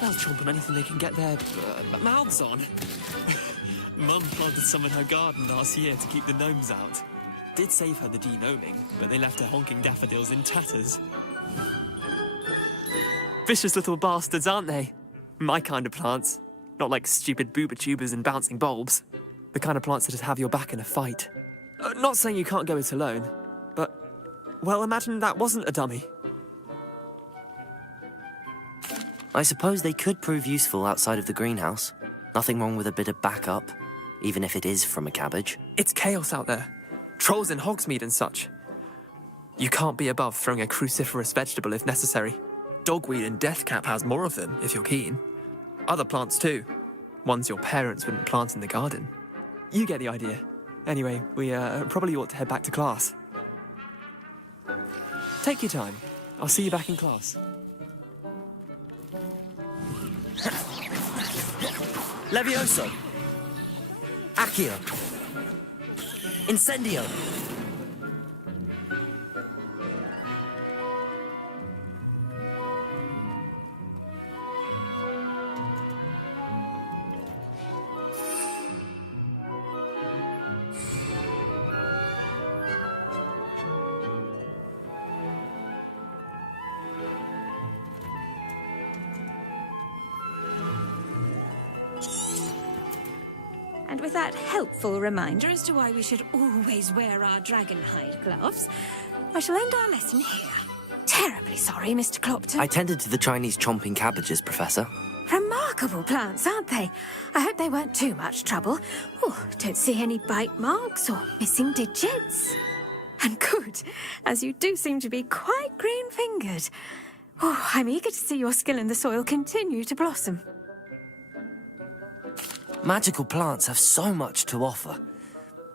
They'll chomp on anything they can get their mouths on. Mum planted some in her garden last year to keep the gnomes out. Did save her the de-gnoming, but they left her honking daffodils in tatters. Vicious little bastards, aren't they? My kind of plants. Not like stupid booba tubers and bouncing bulbs. The kind of plants that have your back in a fight. Not saying you can't go it alone, but, well, imagine that wasn't a dummy. I suppose they could prove useful outside of the greenhouse. Nothing wrong with a bit of backup. even if it is from a cabbage. It's chaos out there. Trolls in Hogsmeade and such. You can't be above throwing a cruciferous vegetable if necessary. Dogweed and deathcap has more of them, if you're keen. Other plants too. Ones your parents wouldn't plant in the garden. You get the idea. Anyway, we probably ought to head back to class. Take your time. I'll see you back in class. Levioso! Accio! Incendio! And with that helpful reminder as to why we should always wear our dragonhide gloves, I shall end our lesson here. Terribly sorry, Mr. Clopton. I tended to the Chinese chomping cabbages, Professor. Remarkable plants, aren't they? I hope they weren't too much trouble. Oh, don't see any bite marks or missing digits. And good, as you do seem to be quite green-fingered. Oh, I'm eager to see your skill in the soil continue to blossom. Magical plants have so much to offer.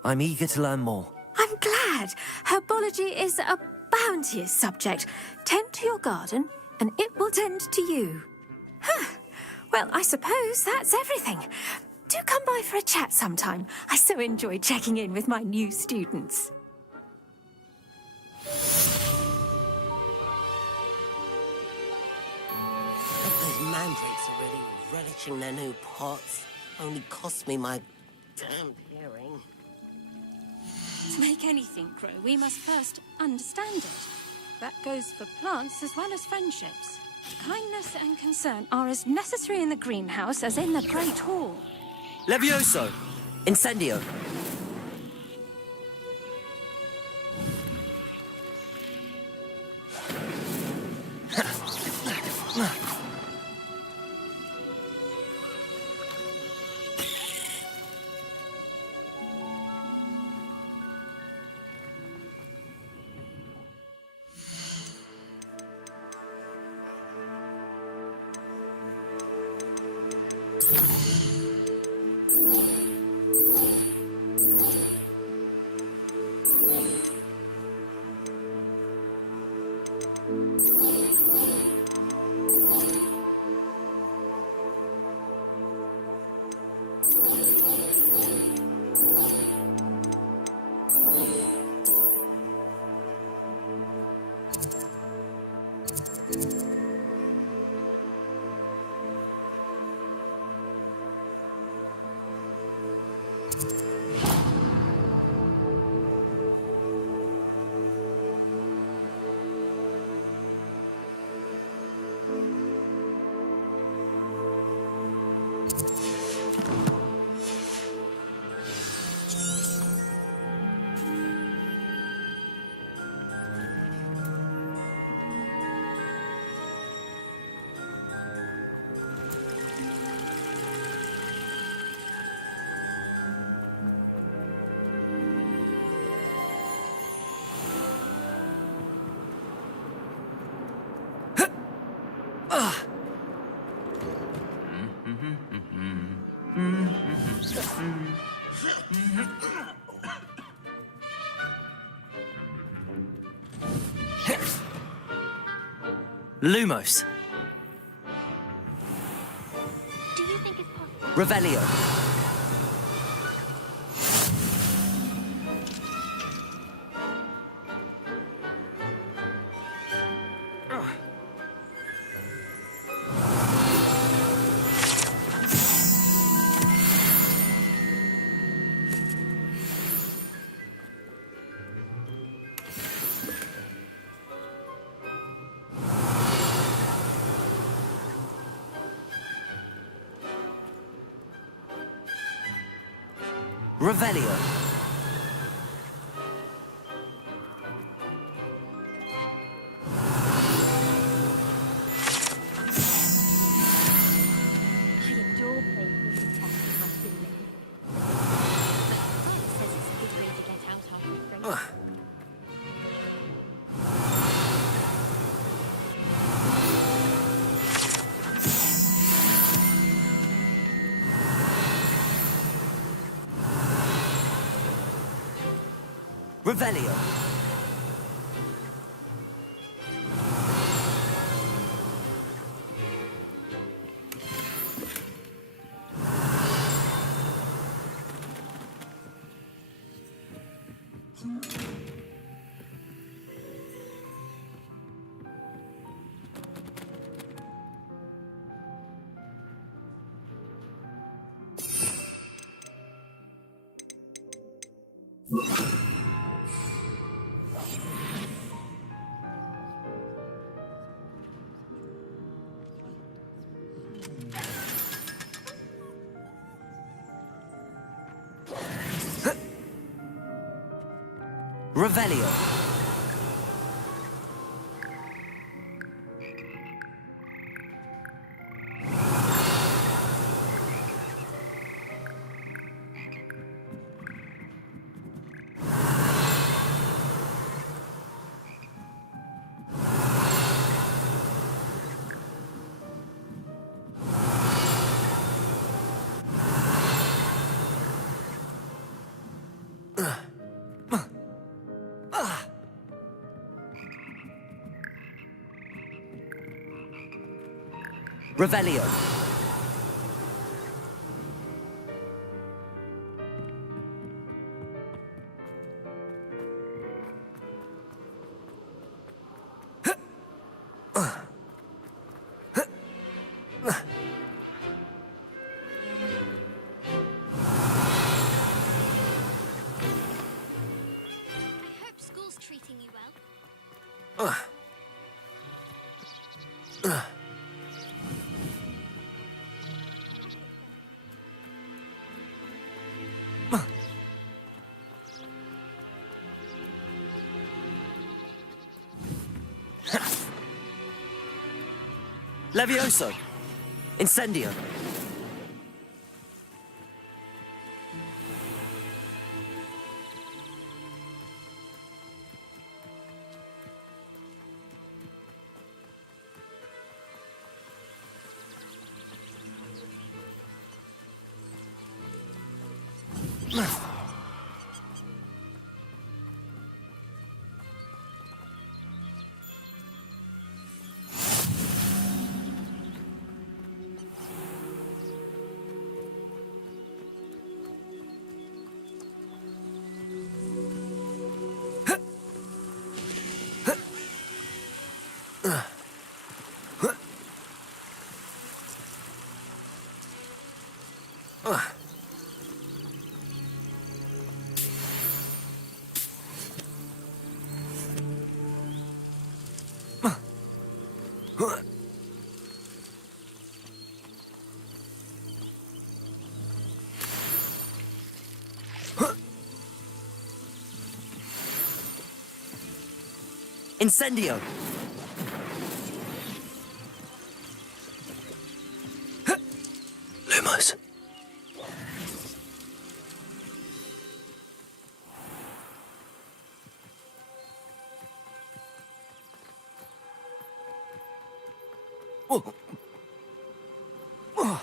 I'm eager to learn more. I'm glad. Herbology is a bounteous subject. Tend to your garden, and it will tend to you. Huh. Well, I suppose that's everything. Do come by for a chat sometime. I so enjoy checking in with my new students. Those mandrakes are really relishing their new pots. Only cost me my damn hearing. To make anything grow, we must first understand it. That goes for plants as well as friendships. Kindness and concern are as necessary in the greenhouse as in the Great Hall. Levioso! Incendio! Lumos. Do you think it's possible? Revelio. Revelio. I adore playing with the test with my siblings. Revelio. Revelio. Revelio. I hope school's treating you well. Levioso. Incendio. Incendio. Lumos. Oh. Oh.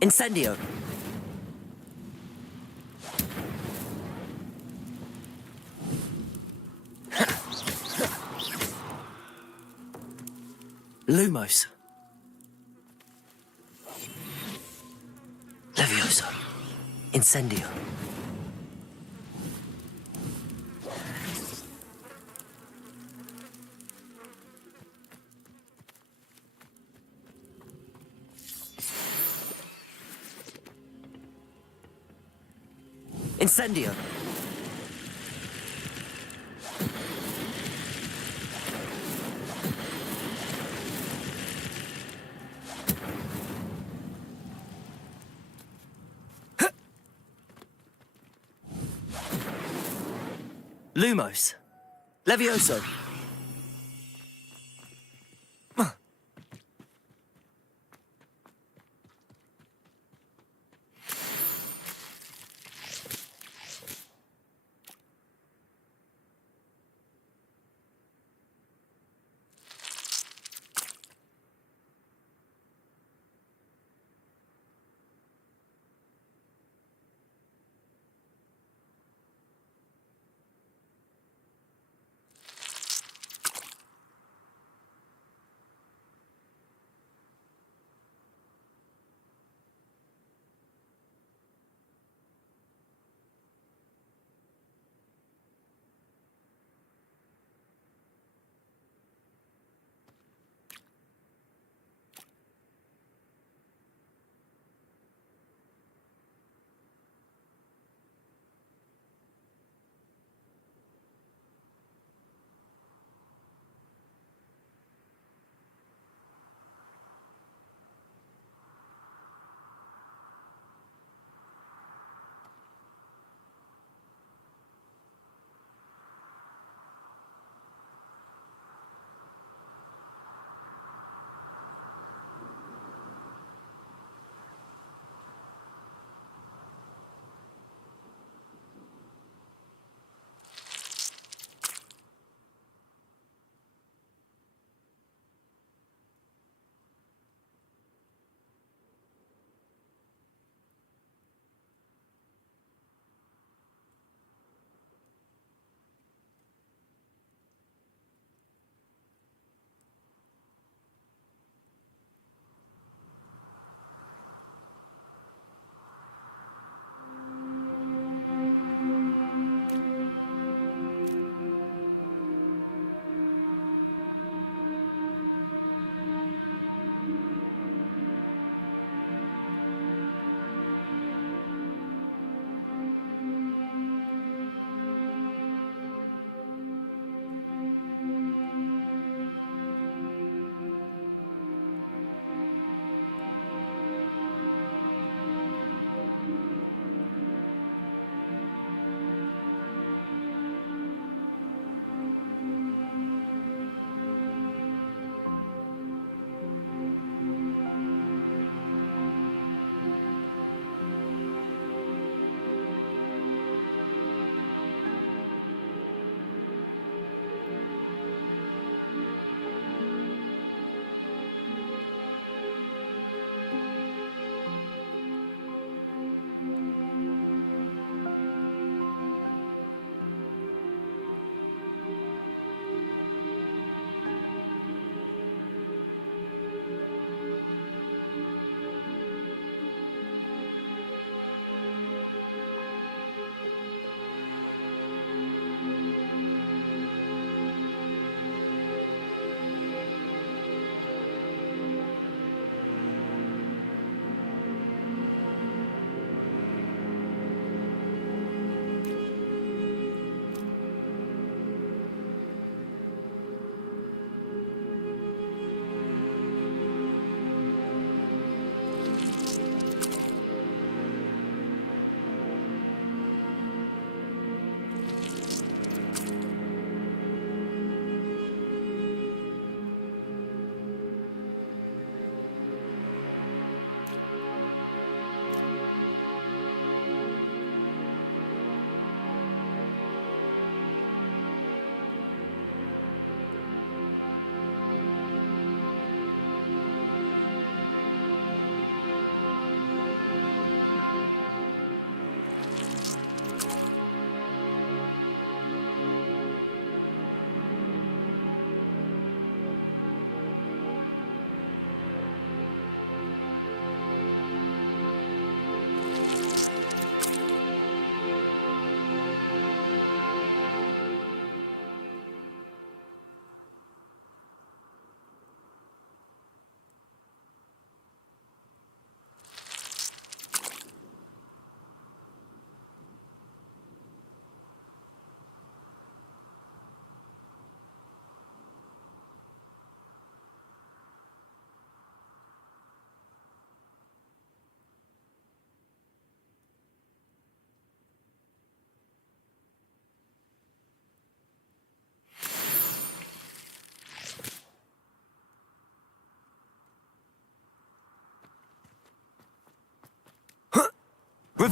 Incendio! Lumos. Levioso. Incendio. Incendio. Lumos. Levioso.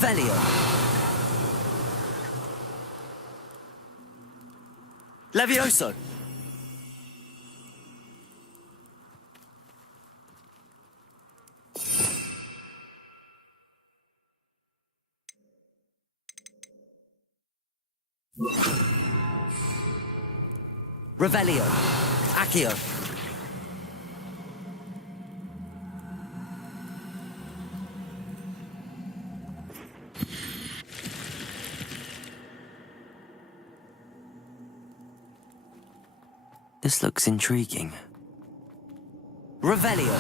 Revelio. Levioso. Revelio. Accio. This looks intriguing. Revelio.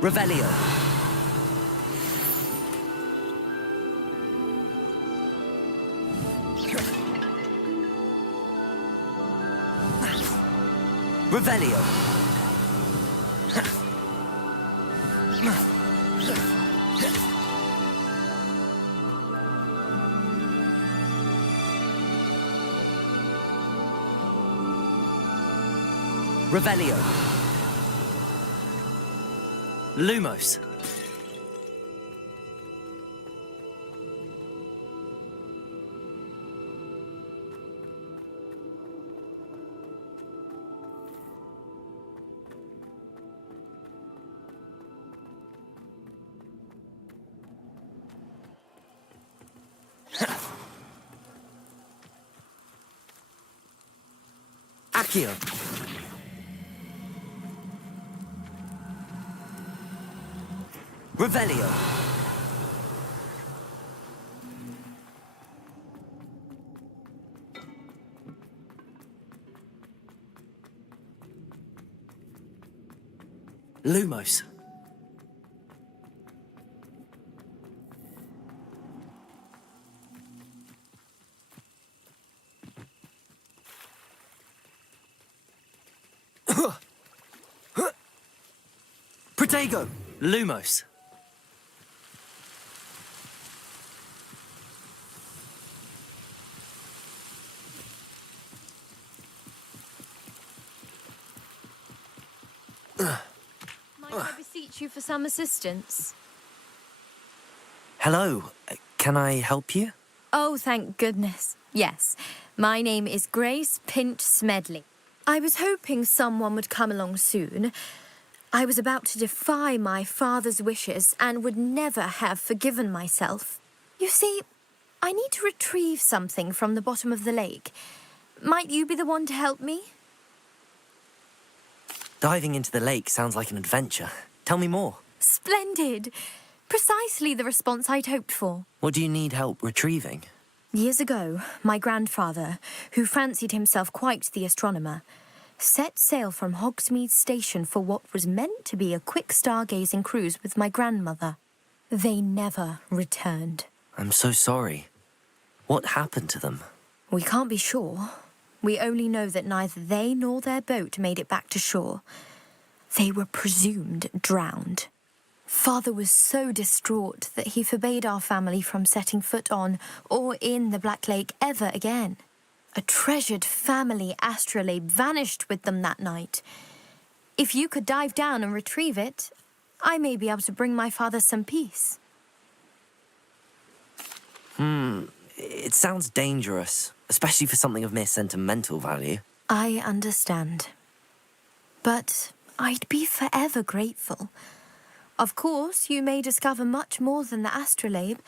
Revelio. Revelio. Revelio. Lumos. Accio. Revelio. Lumos. Protego. Lumos. Might I beseech you for some assistance? Hello. Can I help you? Oh, thank goodness. Yes. My name is Grace Pinch Smedley. I was hoping someone would come along soon. I was about to defy my father's wishes and would never have forgiven myself. You see, I need to retrieve something from the bottom of the lake. Might you be the one to help me? Diving into the lake sounds like an adventure. Tell me more. Splendid! Precisely the response I'd hoped for. What do you need help retrieving? Years ago, my grandfather, who fancied himself quite the astronomer, set sail from Hogsmeade Station for what was meant to be a quick stargazing cruise with my grandmother. They never returned. I'm so sorry. What happened to them? We can't be sure. We only know that neither they nor their boat made it back to shore. They were presumed drowned. Father was so distraught that he forbade our family from setting foot on or in the Black Lake ever again. A treasured family astrolabe vanished with them that night. If you could dive down and retrieve it, I may be able to bring my father some peace. It sounds dangerous, especially for something of mere sentimental value. I understand. But I'd be forever grateful. Of course, you may discover much more than the astrolabe.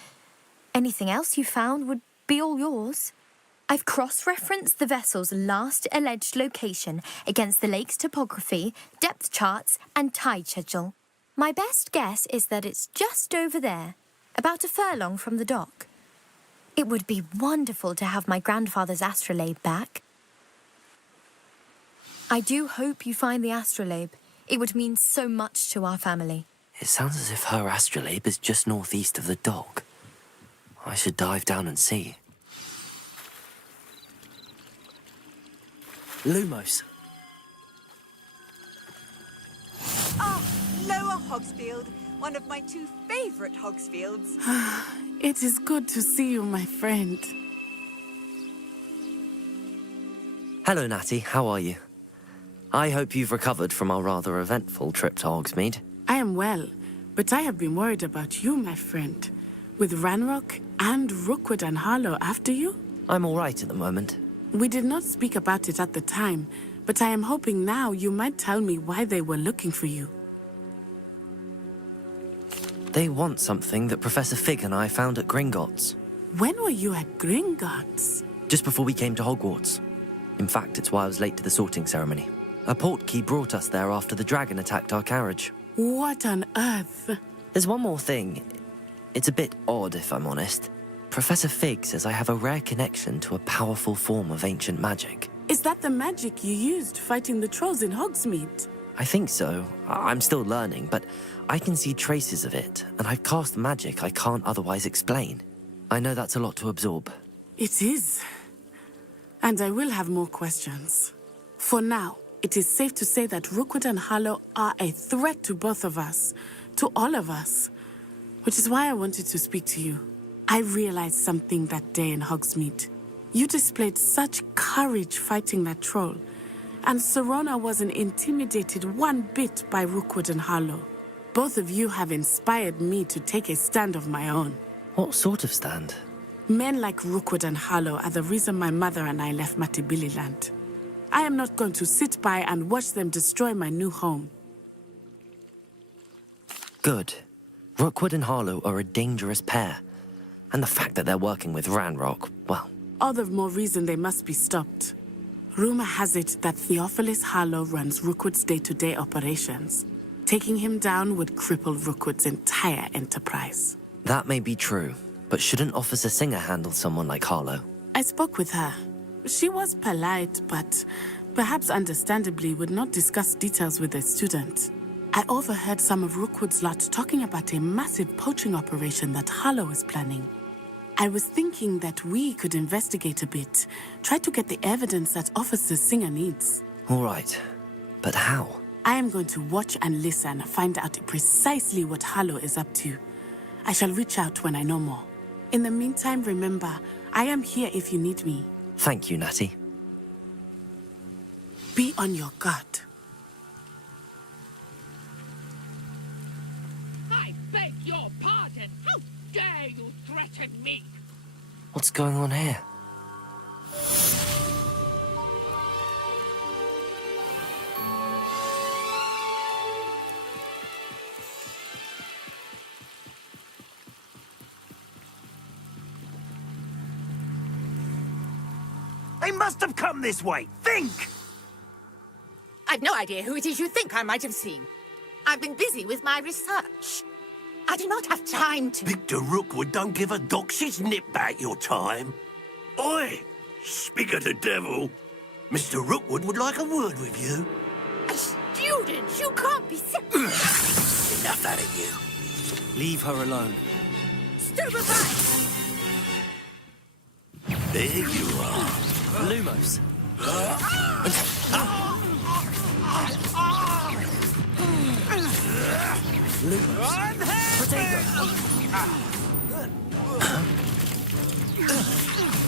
Anything else you found would be all yours. I've cross-referenced the vessel's last alleged location against the lake's topography, depth charts, and tide schedule. My best guess is that it's just over there, about a furlong from the dock. It would be wonderful to have my grandfather's astrolabe back. I do hope you find the astrolabe. It would mean so much to our family. It sounds as if her astrolabe is just northeast of the dock. I should dive down and see. Lumos. Ah, Lower Hogsfield, one of my two favourite Hogsfields. It is good to see you, my friend. Hello, Natty. How are you? I hope you've recovered from our rather eventful trip to Hogsmeade. I am well, but I have been worried about you, my friend. With Ranrock and Rookwood and Harlow after you? I'm all right at the moment. We did not speak about it at the time, but I am hoping now you might tell me why they were looking for you. They want something that Professor Fig and I found at Gringotts. When were you at Gringotts? Just before we came to Hogwarts. In fact, it's why I was late to the sorting ceremony. A portkey brought us there after the dragon attacked our carriage. What on earth? There's one more thing. It's a bit odd, if I'm honest. Professor Fig says I have a rare connection to a powerful form of ancient magic. Is that the magic you used fighting the trolls in Hogsmeade? I think so. I'm still learning, but I can see traces of it, and I've cast magic I can't otherwise explain. I know that's a lot to absorb. It is. And I will have more questions. For now, it is safe to say that Rookwood and Harlow are a threat to both of us, to all of us, which is why I wanted to speak to you. I realized something that day in Hogsmeade. You displayed such courage fighting that troll, And Serona wasn't intimidated one bit by Rookwood and Harlow. Both of you have inspired me to take a stand of my own. What sort of stand? Men like Rookwood and Harlow are the reason my mother and I left Matibili I am not going to sit by and watch them destroy my new home. Good. Rookwood and Harlow are a dangerous pair. And the fact that they're working with Ranrock, well... All the more reason they must be stopped. Rumor has it that Theophilus Harlow runs Rookwood's day-to-day operations. Taking him down would cripple Rookwood's entire enterprise. That may be true, but shouldn't Officer Singer handle someone like Harlow? I spoke with her. She was polite, but perhaps understandably would not discuss details with a student. I overheard some of Rookwood's lot talking about a massive poaching operation that Harlow is planning. I was thinking that we could investigate a bit, try to get the evidence that Officer Singer needs. All right, but how? I am going to watch and listen, find out precisely what Harlow is up to. I shall reach out when I know more. In the meantime, remember, I am here if you need me. Thank you, Natty. Be on your guard. I beg your pardon. How dare you threaten me? What's going on here? They must have come this way. Think! I've no idea who it is you think I might have seen. I've been busy with my research. I do not have time to... Victor Rookwood don't give a doxy's nip back your time. Oi! Speak of the devil. Mr. Rookwood would like a word with you. A student? You can't be... Enough out of you. Leave her alone. Stupefy! There you are. Lumos. Lumos. Potato.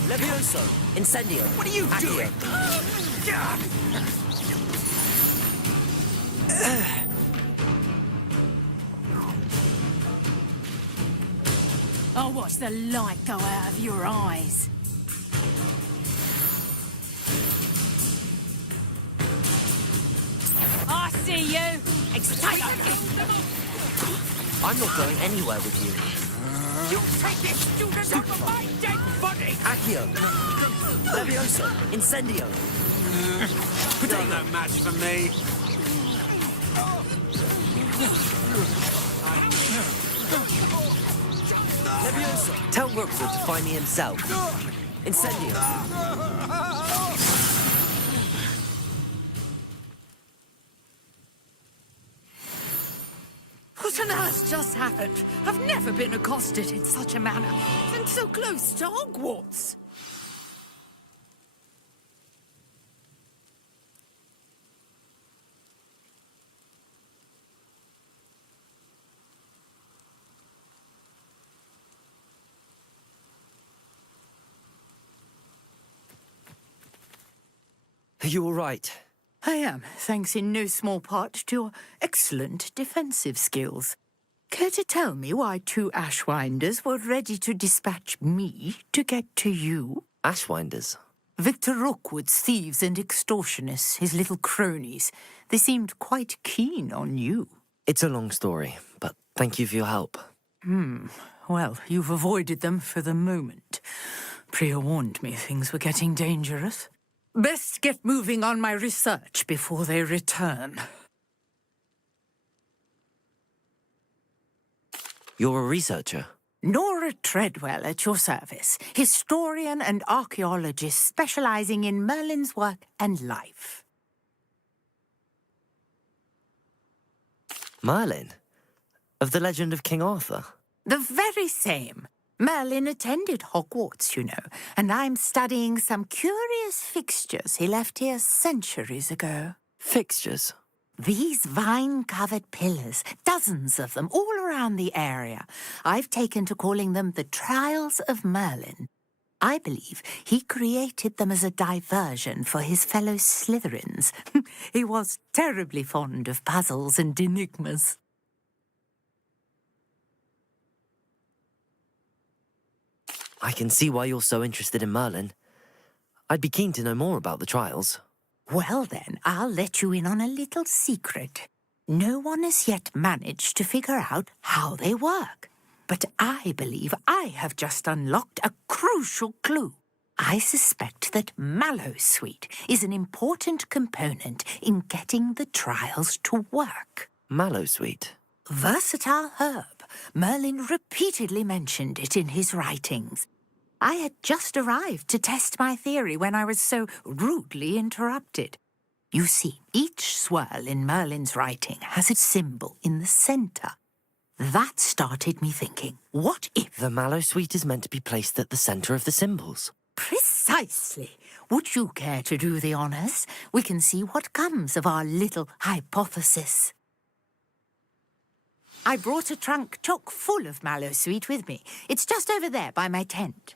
Levioso. Incendio. What are you doing? I'll watch the light go out of your eyes. I see you. Excited. I'm not going anywhere with you. You take this student off of my dead body. Accio. Levioso. Incendio. You're no match for me. Levioso. Tell Rookwood to find me himself. Incendio. What on earth just happened? I've never been accosted in such a manner, and so close to Hogwarts. Are you all right? I am, thanks in no small part to your excellent defensive skills. Care to tell me why two Ashwinders were ready to dispatch me to get to you? Ashwinders? Victor Rookwood's thieves and extortionists, his little cronies. They seemed quite keen on you. It's a long story, but thank you for your help. Well, you've avoided them for the moment. Priya warned me things were getting dangerous. Best get moving on my research before they return. You're a researcher? Nora Treadwell at your service, historian and archaeologist specializing in Merlin's work and life. Merlin? Of the legend of King Arthur? The very same. Merlin attended Hogwarts, you know, and I'm studying some curious fixtures he left here centuries ago. Fixtures? These vine-covered pillars, dozens of them, all around the area. I've taken to calling them the Trials of Merlin. I believe he created them as a diversion for his fellow Slytherins. He was terribly fond of puzzles and enigmas. I can see why you're so interested in Merlin. I'd be keen to know more about the trials. Well then, I'll let you in on a little secret. No one has yet managed to figure out how they work. But I believe I have just unlocked a crucial clue. I suspect that Mallowsweet is an important component in getting the trials to work. Mallowsweet? Versatile herb. Merlin repeatedly mentioned it in his writings. I had just arrived to test my theory when I was so rudely interrupted. You see, each swirl in Merlin's writing has a symbol in the centre. That started me thinking, what if... The Mallowsweet is meant to be placed at the centre of the symbols. Precisely. Would you care to do the honours? We can see what comes of our little hypothesis. I brought a trunk chock full of Mallowsweet with me. It's just over there by my tent.